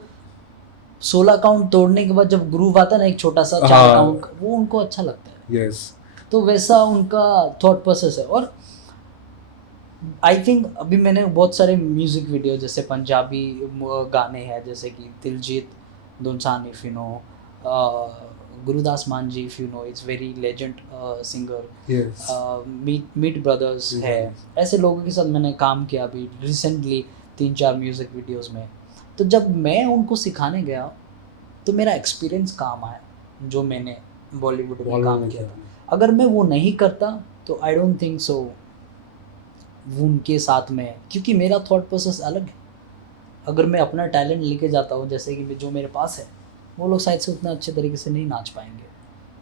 16 काउंट तोड़ने के बाद जब ग्रूव आता है ना, एक छोटा सा 4 काउंट, वो उनको अच्छा लगता है। यस, तो वैसा उनका थॉट प्रोसेस है। और आई थिंक अभी मैंने बहुत सारे म्यूज़िक वीडियो, जैसे पंजाबी गाने हैं, जैसे कि Diljit Dosanjh, if you know, Gurdas Maan ji, if you know, it's very legend singer, Meet brothers है, ऐसे लोगों के साथ मैंने काम किया अभी रिसेंटली 3-4 म्यूज़िक वीडियोस में। तो जब मैं उनको सिखाने गया तो मेरा एक्सपीरियंस काम आया, जो मैंने बॉलीवुड में काम किया था। अगर मैं वो नहीं करता तो आई डोंट थिंक सो वो उनके साथ में, क्योंकि मेरा थॉट प्रोसेस अलग है। अगर मैं अपना टैलेंट लेके जाता हूँ, जैसे कि जो मेरे पास है, वो लोग शायद से उतना अच्छे तरीके से नहीं नाच पाएंगे,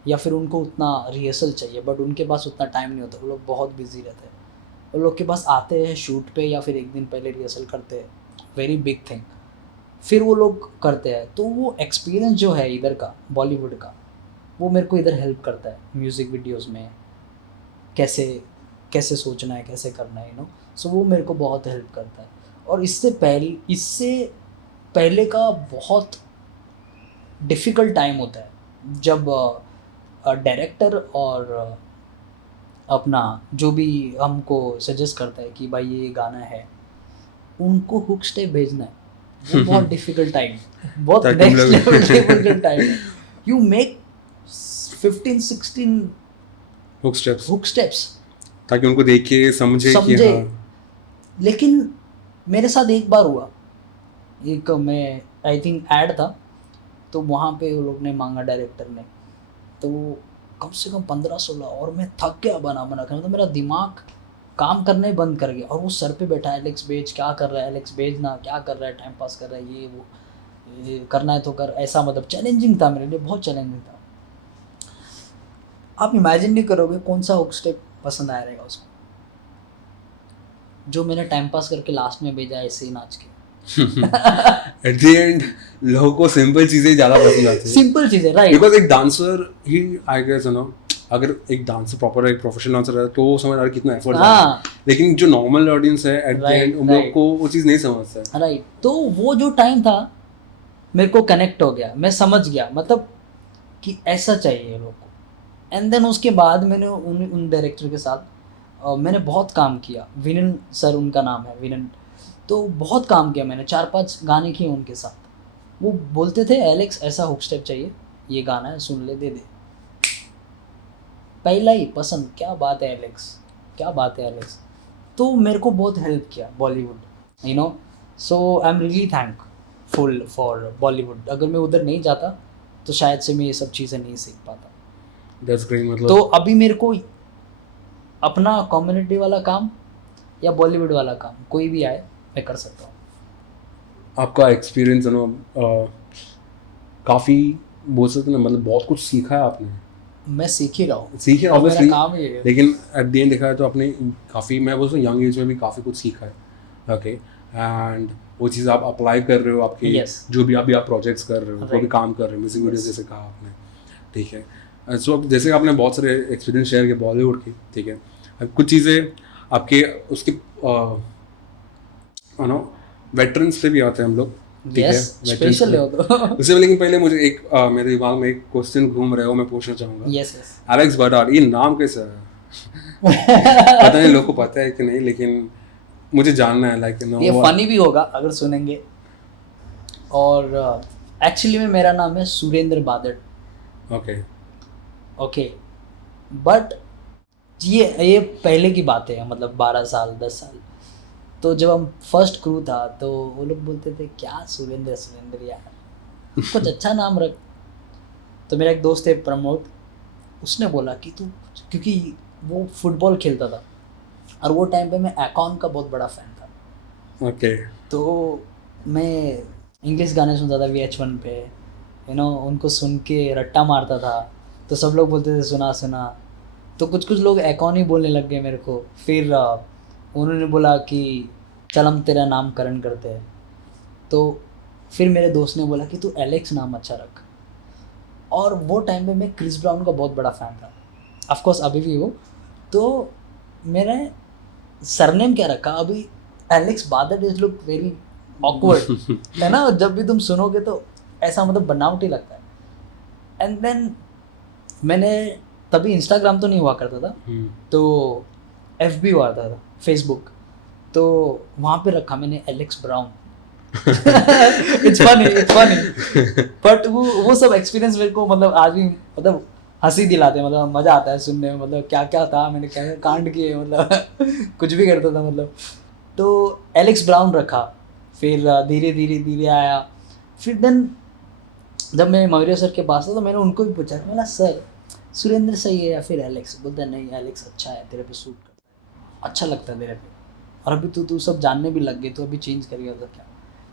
या फिर उनको उतना रिहर्सल चाहिए, बट उनके पास उतना टाइम नहीं होता, वो लोग बहुत बिजी रहते हैं। वो लोग के पास आते हैं शूट पे या फिर एक दिन पहले रिहर्सल करते हैं, वेरी बिग थिंग, फिर वो लोग करते हैं। तो वो एक्सपीरियंस जो है इधर का बॉलीवुड का, वो मेरे को इधर हेल्प करता है म्यूज़िक वीडियोज़ में, कैसे सोचना है, कैसे करना है, यू नो। सो वो मेरे को बहुत हेल्प करता है। और इससे पहले का बहुत डिफ़िकल्ट टाइम होता है जब डायरेक्टर और अपना जो भी हमको सजेस्ट करता है कि भाई ये गाना है, उनको हुक स्टेप भेजना है, वो बहुत डिफ़िकल्ट टाइम, बहुत नेक्स्ट लेवल डिफ़िकल्ट टाइम है। यू मेक 15-16 हुक स्टेप्स ताकि उनको देख के समझे कि हाँ। लेकिन मेरे साथ एक बार हुआ, एक मैं आई थिंक ऐड था, तो वहाँ पे वो लोग ने मांगा डायरेक्टर ने, तो कम से कम 15-16, और मैं थक गया बना कर, तो मेरा दिमाग काम करने बंद कर गया। और वो सर पे बैठा है, एलेक्स बेज क्या कर रहा है, एलेक्स बेज ना क्या कर रहा है, टाइम पास कर रहा है, ये करना है तो कर, ऐसा मतलब चैलेंजिंग था मेरे लिए, बहुत चैलेंजिंग था। आप इमेजिन नहीं करोगे कौन सा हुक स्टेप पसंद आया रहेगा उसको, जो मैंने टाइम पास करके लास्ट में भेजा ऐसे ही नाच के। एट द एंड लोगों को सिंपल चीजें ज्यादा पसंद आती हैं, सिंपल चीजें, राइट। बिकॉज एक डांसर ही, आई गेस, यू नो, अगर एक डांसर प्रॉपर एक प्रोफेशनल डांसर है तो वो समझ आ रहा है कितना एफर्ट है, लेकिन जो नॉर्मल ऑडियंस है एट द एंड उन लोग को वो चीज़ नहीं समझता है, राइट। तो वो जो टाइम था मेरे को कनेक्ट हो गया, मैं समझ गया मतलब कि ऐसा चाहिए लोग को। एंड देन उसके बाद मैंने उन डायरेक्टर के साथ मैंने बहुत काम किया। विनन सर उनका नाम है, विनन। तो बहुत काम किया मैंने, 4-5 गाने किए उनके साथ। वो बोलते थे एलेक्स ऐसा हुक स्टेप चाहिए, ये गाना है सुन ले, दे दे, पहला ही पसंद, क्या बात है एलेक्स, क्या बात है एलेक्स। तो मेरे को बहुत हेल्प किया Bollywood, you know. So I am really thankful for Bollywood. अगर मैं उधर नहीं जाता तो शायद से मैं ये सब चीज़ें नहीं सीख पाता। That's great. मतलब तो अभी मेरे को अपना कम्युनिटी वाला काम या बॉलीवुड वाला काम कोई भी आए मैं कर सकता हूँ। आपका एक्सपीरियंस काफ़ी बोल सकते हैं ना, मतलब बहुत कुछ सीखा है आपने। मैं सीख ही रहा हूँ, सीखे और मेरा ऑब्वियसली, काम ही है। लेकिन एट द एंड देखा है तो आपने काफ़ी, मैं बोलता हूँ यंग एज में भी काफ़ी कुछ सीखा है। ओके, एंड वो चीज़ आप अप्लाई कर रहे हो आपके Yes. जो भी अभी आप प्रोजेक्ट्स कर रहे हो, जो भी Right. काम कर रहे हो, म्यूजिक वीडियो Yes. जैसे कहा आपने, ठीक है। सो जैसे आपने बहुत सारे एक्सपीरियंस शेयर किए बॉलीवुड के, ठीक है। अब कुछ चीज़ें आपके उसके नो वेटरन्स पे भी आते हैं हम लोग, ठीक है। Yes, special है वो तो। उससे लेकिन पहले मुझे एक मेरे दिमाग में एक क्वेश्चन घूम रहा है, वो मैं पूछना चाहूँगा। Yes, yes. एलेक्स बडार्ड, ये नाम कैसा है? पता नहीं लोग को पता है कि नहीं, लेकिन मुझे जानना है, लाइक ये फनी भी होगा अगर सुनेंगे। और एक्चुअली में मेरा नाम है सुरेंद्र बादड़। ओके ओके, बट ये पहले की बात है, मतलब 12 साल 10 साल। तो जब हम फर्स्ट क्रू था तो वो लोग बोलते थे क्या सुरेंद्र सुरेंद्र यार, कुछ अच्छा नाम रख। तो मेरा एक दोस्त है प्रमोद, उसने बोला कि तू, क्योंकि वो फुटबॉल खेलता था और वो टाइम पे मैं एकॉन का बहुत बड़ा फ़ैन था। ओके, तो मैं इंग्लिश गाने सुनता था VH1 पे, उनको सुन के रट्टा मारता था। तो सब लोग बोलते थे सुना सुना। तो कुछ कुछ लोग एकॉन ही बोलने लग गए मेरे को। फिर उन्होंने बोला कि चल हम तेरा नामकरण करते हैं। तो फिर मेरे दोस्त ने बोला कि तू एलेक्स नाम अच्छा रख। और वो टाइम पे मैं क्रिस ब्राउन का बहुत बड़ा फ़ैन था, ऑफ कोर्स अभी भी हो। तो मैंने सरनेम क्या रखा अभी, एलेक्स बादल इज लुक वेरी ऑकवर्ड है ना, जब भी तुम सुनोगे तो ऐसा मतलब बनावटी लगता है। एंड देन मैंने तभी इंस्टाग्राम तो नहीं हुआ करता था, तो FB हुआ था, फेसबुक। तो वहाँ पे रखा मैंने Alex brown. It's funny but वो सब एक्सपीरियंस मेरे को मतलब आज भी मतलब हंसी दिलाते हैं, मतलब मज़ा आता है सुनने में। मतलब क्या क्या था, मैंने क्या कांड किए, मतलब कुछ भी करता था मतलब। तो एलेक्स ब्राउन रखा। फिर धीरे धीरे धीरे आया। फिर देन जब मैं मौर्य सर के पास था तो मैंने उनको भी पूछा कि मैंने सर सुरेंद्र सही है या फिर एलेक्स? बोलता नहीं एलेक्स अच्छा है, तेरे पे सूट करता है, अच्छा लगता है तेरे पे, और अभी तू सब जानने भी लग गए तो अभी चेंज करेगा तो क्या?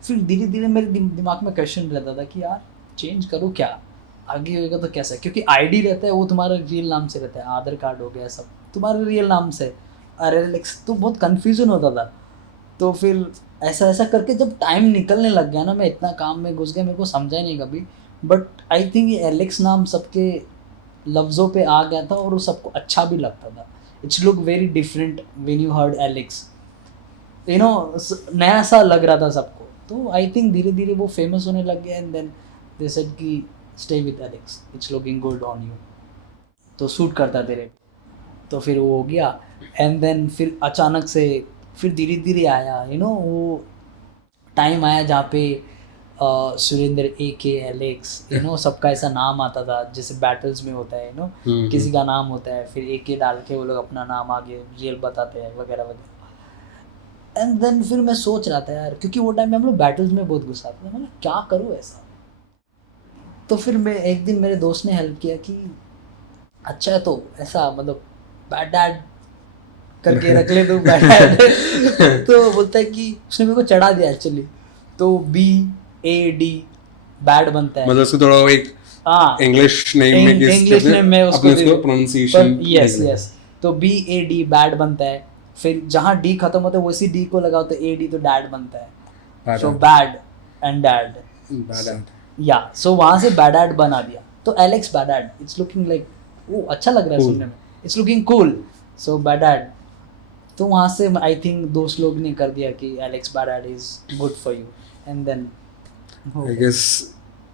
फिर धीरे धीरे मेरे दिमाग में क्वेश्चन रहता था कि यार चेंज करूँ क्या, आगे होएगा तो कैसा, क्योंकि आईडी रहता है वो तुम्हारा रियल नाम से रहता है, आधार कार्ड हो गया सब तुम्हारे रियल नाम से, और एलेक्स तो बहुत कन्फ्यूजन होता था। तो फिर ऐसा ऐसा करके जब टाइम निकलने लग गया ना, मैं इतना काम में घुस गया, मेरे को समझा ही नहीं कभी। बट आई थिंक ये एलेक्स नाम सबके लफ्ज़ों पे आ गया था और वो सबको अच्छा भी लगता था। It's look very different when you heard Alex, नया सा लग रहा था सबको। तो आई थिंक धीरे धीरे वो फेमस होने लग गया। एंड देन दे सेड कि stay with Alex, it's looking good on you, तो सूट करता तेरे पे। तो फिर वो हो गया। एंड देन फिर अचानक से फिर धीरे धीरे आया, वो टाइम आया जहाँ पे सुरेंद्र AK एलेक्स, सबका ऐसा नाम आता था जैसे बैटल्स में होता है, किसी का नाम होता है, फिर AK डाल के वो लोग अपना नाम आगे रियल बताते हैं वगैरह वगैरह। एंड देन फिर मैं सोच रहा था यार, क्योंकि वो टाइम में हम लोग बैटल्स में बहुत घुसा थे, मैंने क्या करूँ ऐसा। तो फिर मैं एक दिन मेरे दोस्त ने हेल्प किया कि अच्छा है तो ऐसा मतलब बैड डैड करके रख ले तू, बैड डैड। तो बोलता है कि उसने मेरे को चढ़ा दिया एक्चुअली, तो BAD बैड बनता है, मतलब उसको थोड़ा एक हाँ इंग्लिश नेम में इंग्लिश नेम में उसको प्रोनाउंसिएशन, यस तो BAD बैड बनता है। फिर जहाँ D खत्म होता है उसी D को लगाओ तो AD, तो डैड बनता है। सो बैड एंड डैड, या सो वहाँ से बैड डैड बना दिया। तो Alex bad dad, it's looking like वो अच्छा लग रहा है सुनने में, it's looking cool, so bad dad. तो वहाँ से आई थिंक दोस्त लोग ने कर दिया कि Alex bad dad is good for you. And then I guess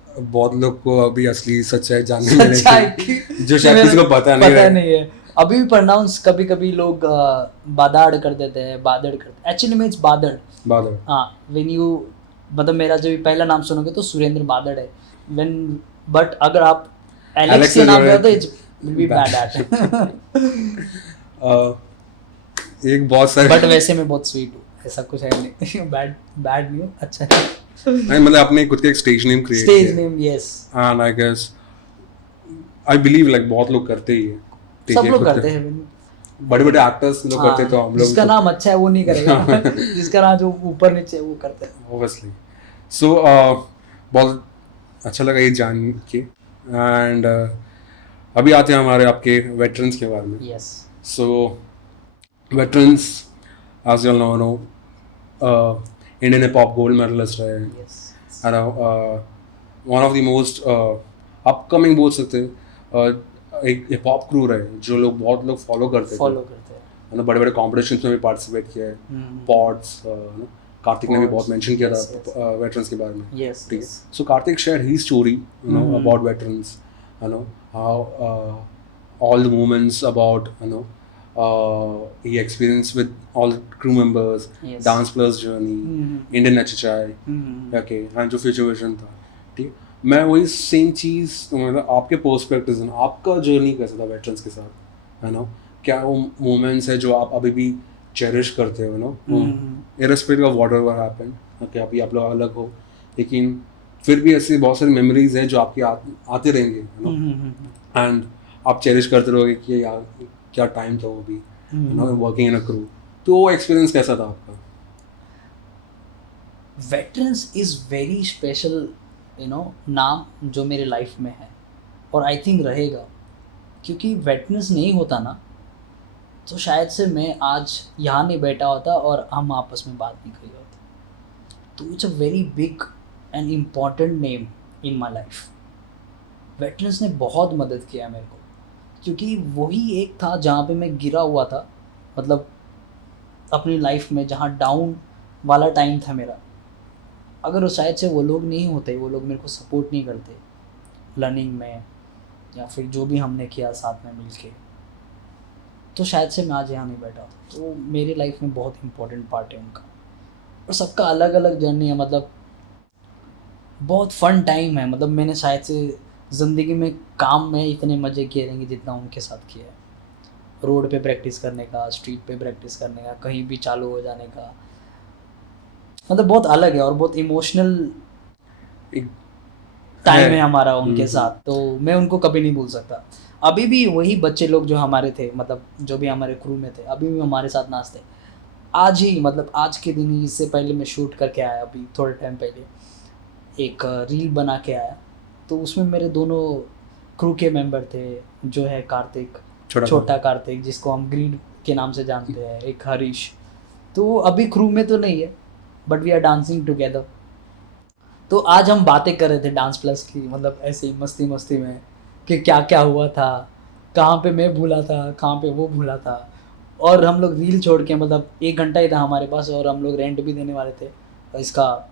बहुत लोग को अभी असली सच्चाई जानने मिलेगी, जो शायद मेरे- किसी को पता नहीं पता है। नहीं है। अभी भी प्रोनाउंस कभी कभी लोग बादाड़ कर देते हैं, बादड़ करते, एक्चुअली में इट्स बादड़। बादल। हाँ, व्हेन यू, मतलब मेरा जो पहला नाम सुनोगे तो सुरेंद्र बादड़ है, व्हेन, बट अगर आप एलेक्स Alex के is नाम पे your- हो तो it's will be Bad. Bad एक बहुत सारे बट वैसे मैं बहुत स्वीट हूँ, ऐसा कुछ है नहीं। बैड बैड नहीं हूँ, अच्छा है। नहीं, मतलब अपने खुद का एक stage name create stage name, yes, and I guess I believe like बहुत लोग करते ही है। ठीक सब है, लोग खुद का- करते हैं। बड़े बड़े एक्टर्स लोग करते हैं, तो हम लोग जिसका नाम अच्छा है वो नहीं करेगा, जिसका नाम जो ऊपर नीचे है वो करते हैं। ऑब्वियसली। सो बहुत अच्छा लगा ये जान के। एंड अभी आते हैं हमारे आपके वेटरन्स के बारे में। Yes, So, veterans, as you all know, Indian hip hop gold medalist रहे हैं। Yes, one of the most upcoming बोल सकते हैं, एक हिप हॉप क्रू रहे जो लोग बहुत लोग फॉलो करते फॉलो करते हैं। मतलब बड़े बड़े कॉम्पिटिशन्स में भी पार्टिसिपेट किया है। पॉड्स, कार्तिक ने भी बहुत मेंशन किया Yes, था वेटरन्स के बारे में। यस, ठीक है, so Kartik share he story about veterans, how all the moments about he experienced with all the crew members, Yes. Dance Plus journey, Indian HHI, okay, and जो फ्यूचर विजन था। ठीक है, मैं वही सेम चीज़ मतलब आपके पर्सपेक्टिव से आपका जर्नी कैसा था वेटरन्स के साथ, है ना, क्या वो मोमेंट्स है जो आप अभी भी चेरिश करते हो, no, irrespective of whatever happened, okay, अभी आप लोग अलग हो, लेकिन फिर भी ऐसी बहुत सारी मेमोरीज है जो आपके आते रहेंगे, है ना, एंड आप चेरिश करते रहोगे कि यार क्या टाइम था वो भी, you know, working in a crew. तो वो एक्सपीरियंस कैसा था आपका? Veterans is very special, you know, नाम जो मेरे लाइफ में है और आई थिंक रहेगा, क्योंकि वेटरन्स नहीं होता ना तो शायद से मैं आज यहाँ नहीं बैठा होता और हम आपस में बात नहीं करी होती। तो it's a very big and important name in my life. Veterans ने बहुत मदद किया मेरे को, क्योंकि वही एक था जहाँ पे मैं गिरा हुआ था, मतलब अपनी लाइफ में जहाँ डाउन वाला टाइम था मेरा। अगर वो शायद से वो लोग नहीं होते, वो लोग मेरे को सपोर्ट नहीं करते लर्निंग में या फिर जो भी हमने किया साथ में मिल के, तो शायद से मैं आज यहाँ नहीं बैठा होता। तो मेरी लाइफ में बहुत इंपॉर्टेंट पार्ट है उनका, और सबका अलग अलग जर्नी है, मतलब बहुत फन टाइम है। मतलब मैंने शायद से ज़िंदगी में काम में इतने मज़े किए रहेंगे जितना उनके साथ किया है। रोड पे प्रैक्टिस करने का, स्ट्रीट पे प्रैक्टिस करने का, कहीं भी चालू हो जाने का, मतलब बहुत अलग है और बहुत इमोशनल टाइम है हमारा उनके साथ। तो मैं उनको कभी नहीं भूल सकता। अभी भी वही बच्चे लोग जो हमारे थे, मतलब जो भी हमारे क्रू में थे, अभी भी हमारे साथ नाचते। आज ही, मतलब आज के दिन ही, इससे पहले मैं शूट करके आया, अभी थोड़े टाइम पहले एक रील बना के आया, तो उसमें मेरे दोनों क्रू के मेंबर थे, जो है कार्तिक, छोटा कार्तिक, जिसको हम ग्रीड के नाम से जानते हैं, एक हरीश। तो अभी क्रू में तो नहीं है, but we are dancing together. तो आज हम बातें कर रहे थे डांस प्लस की, मतलब ऐसे ही मस्ती मस्ती में, कि क्या क्या हुआ था, कहाँ पे मैं भूला था, कहाँ पे वो भूला था। और हम लोग रील छोड़ के, मतलब 1 घंटा ही था हमारे पास और हम लोग रेंट भी देने वाले थे इसका,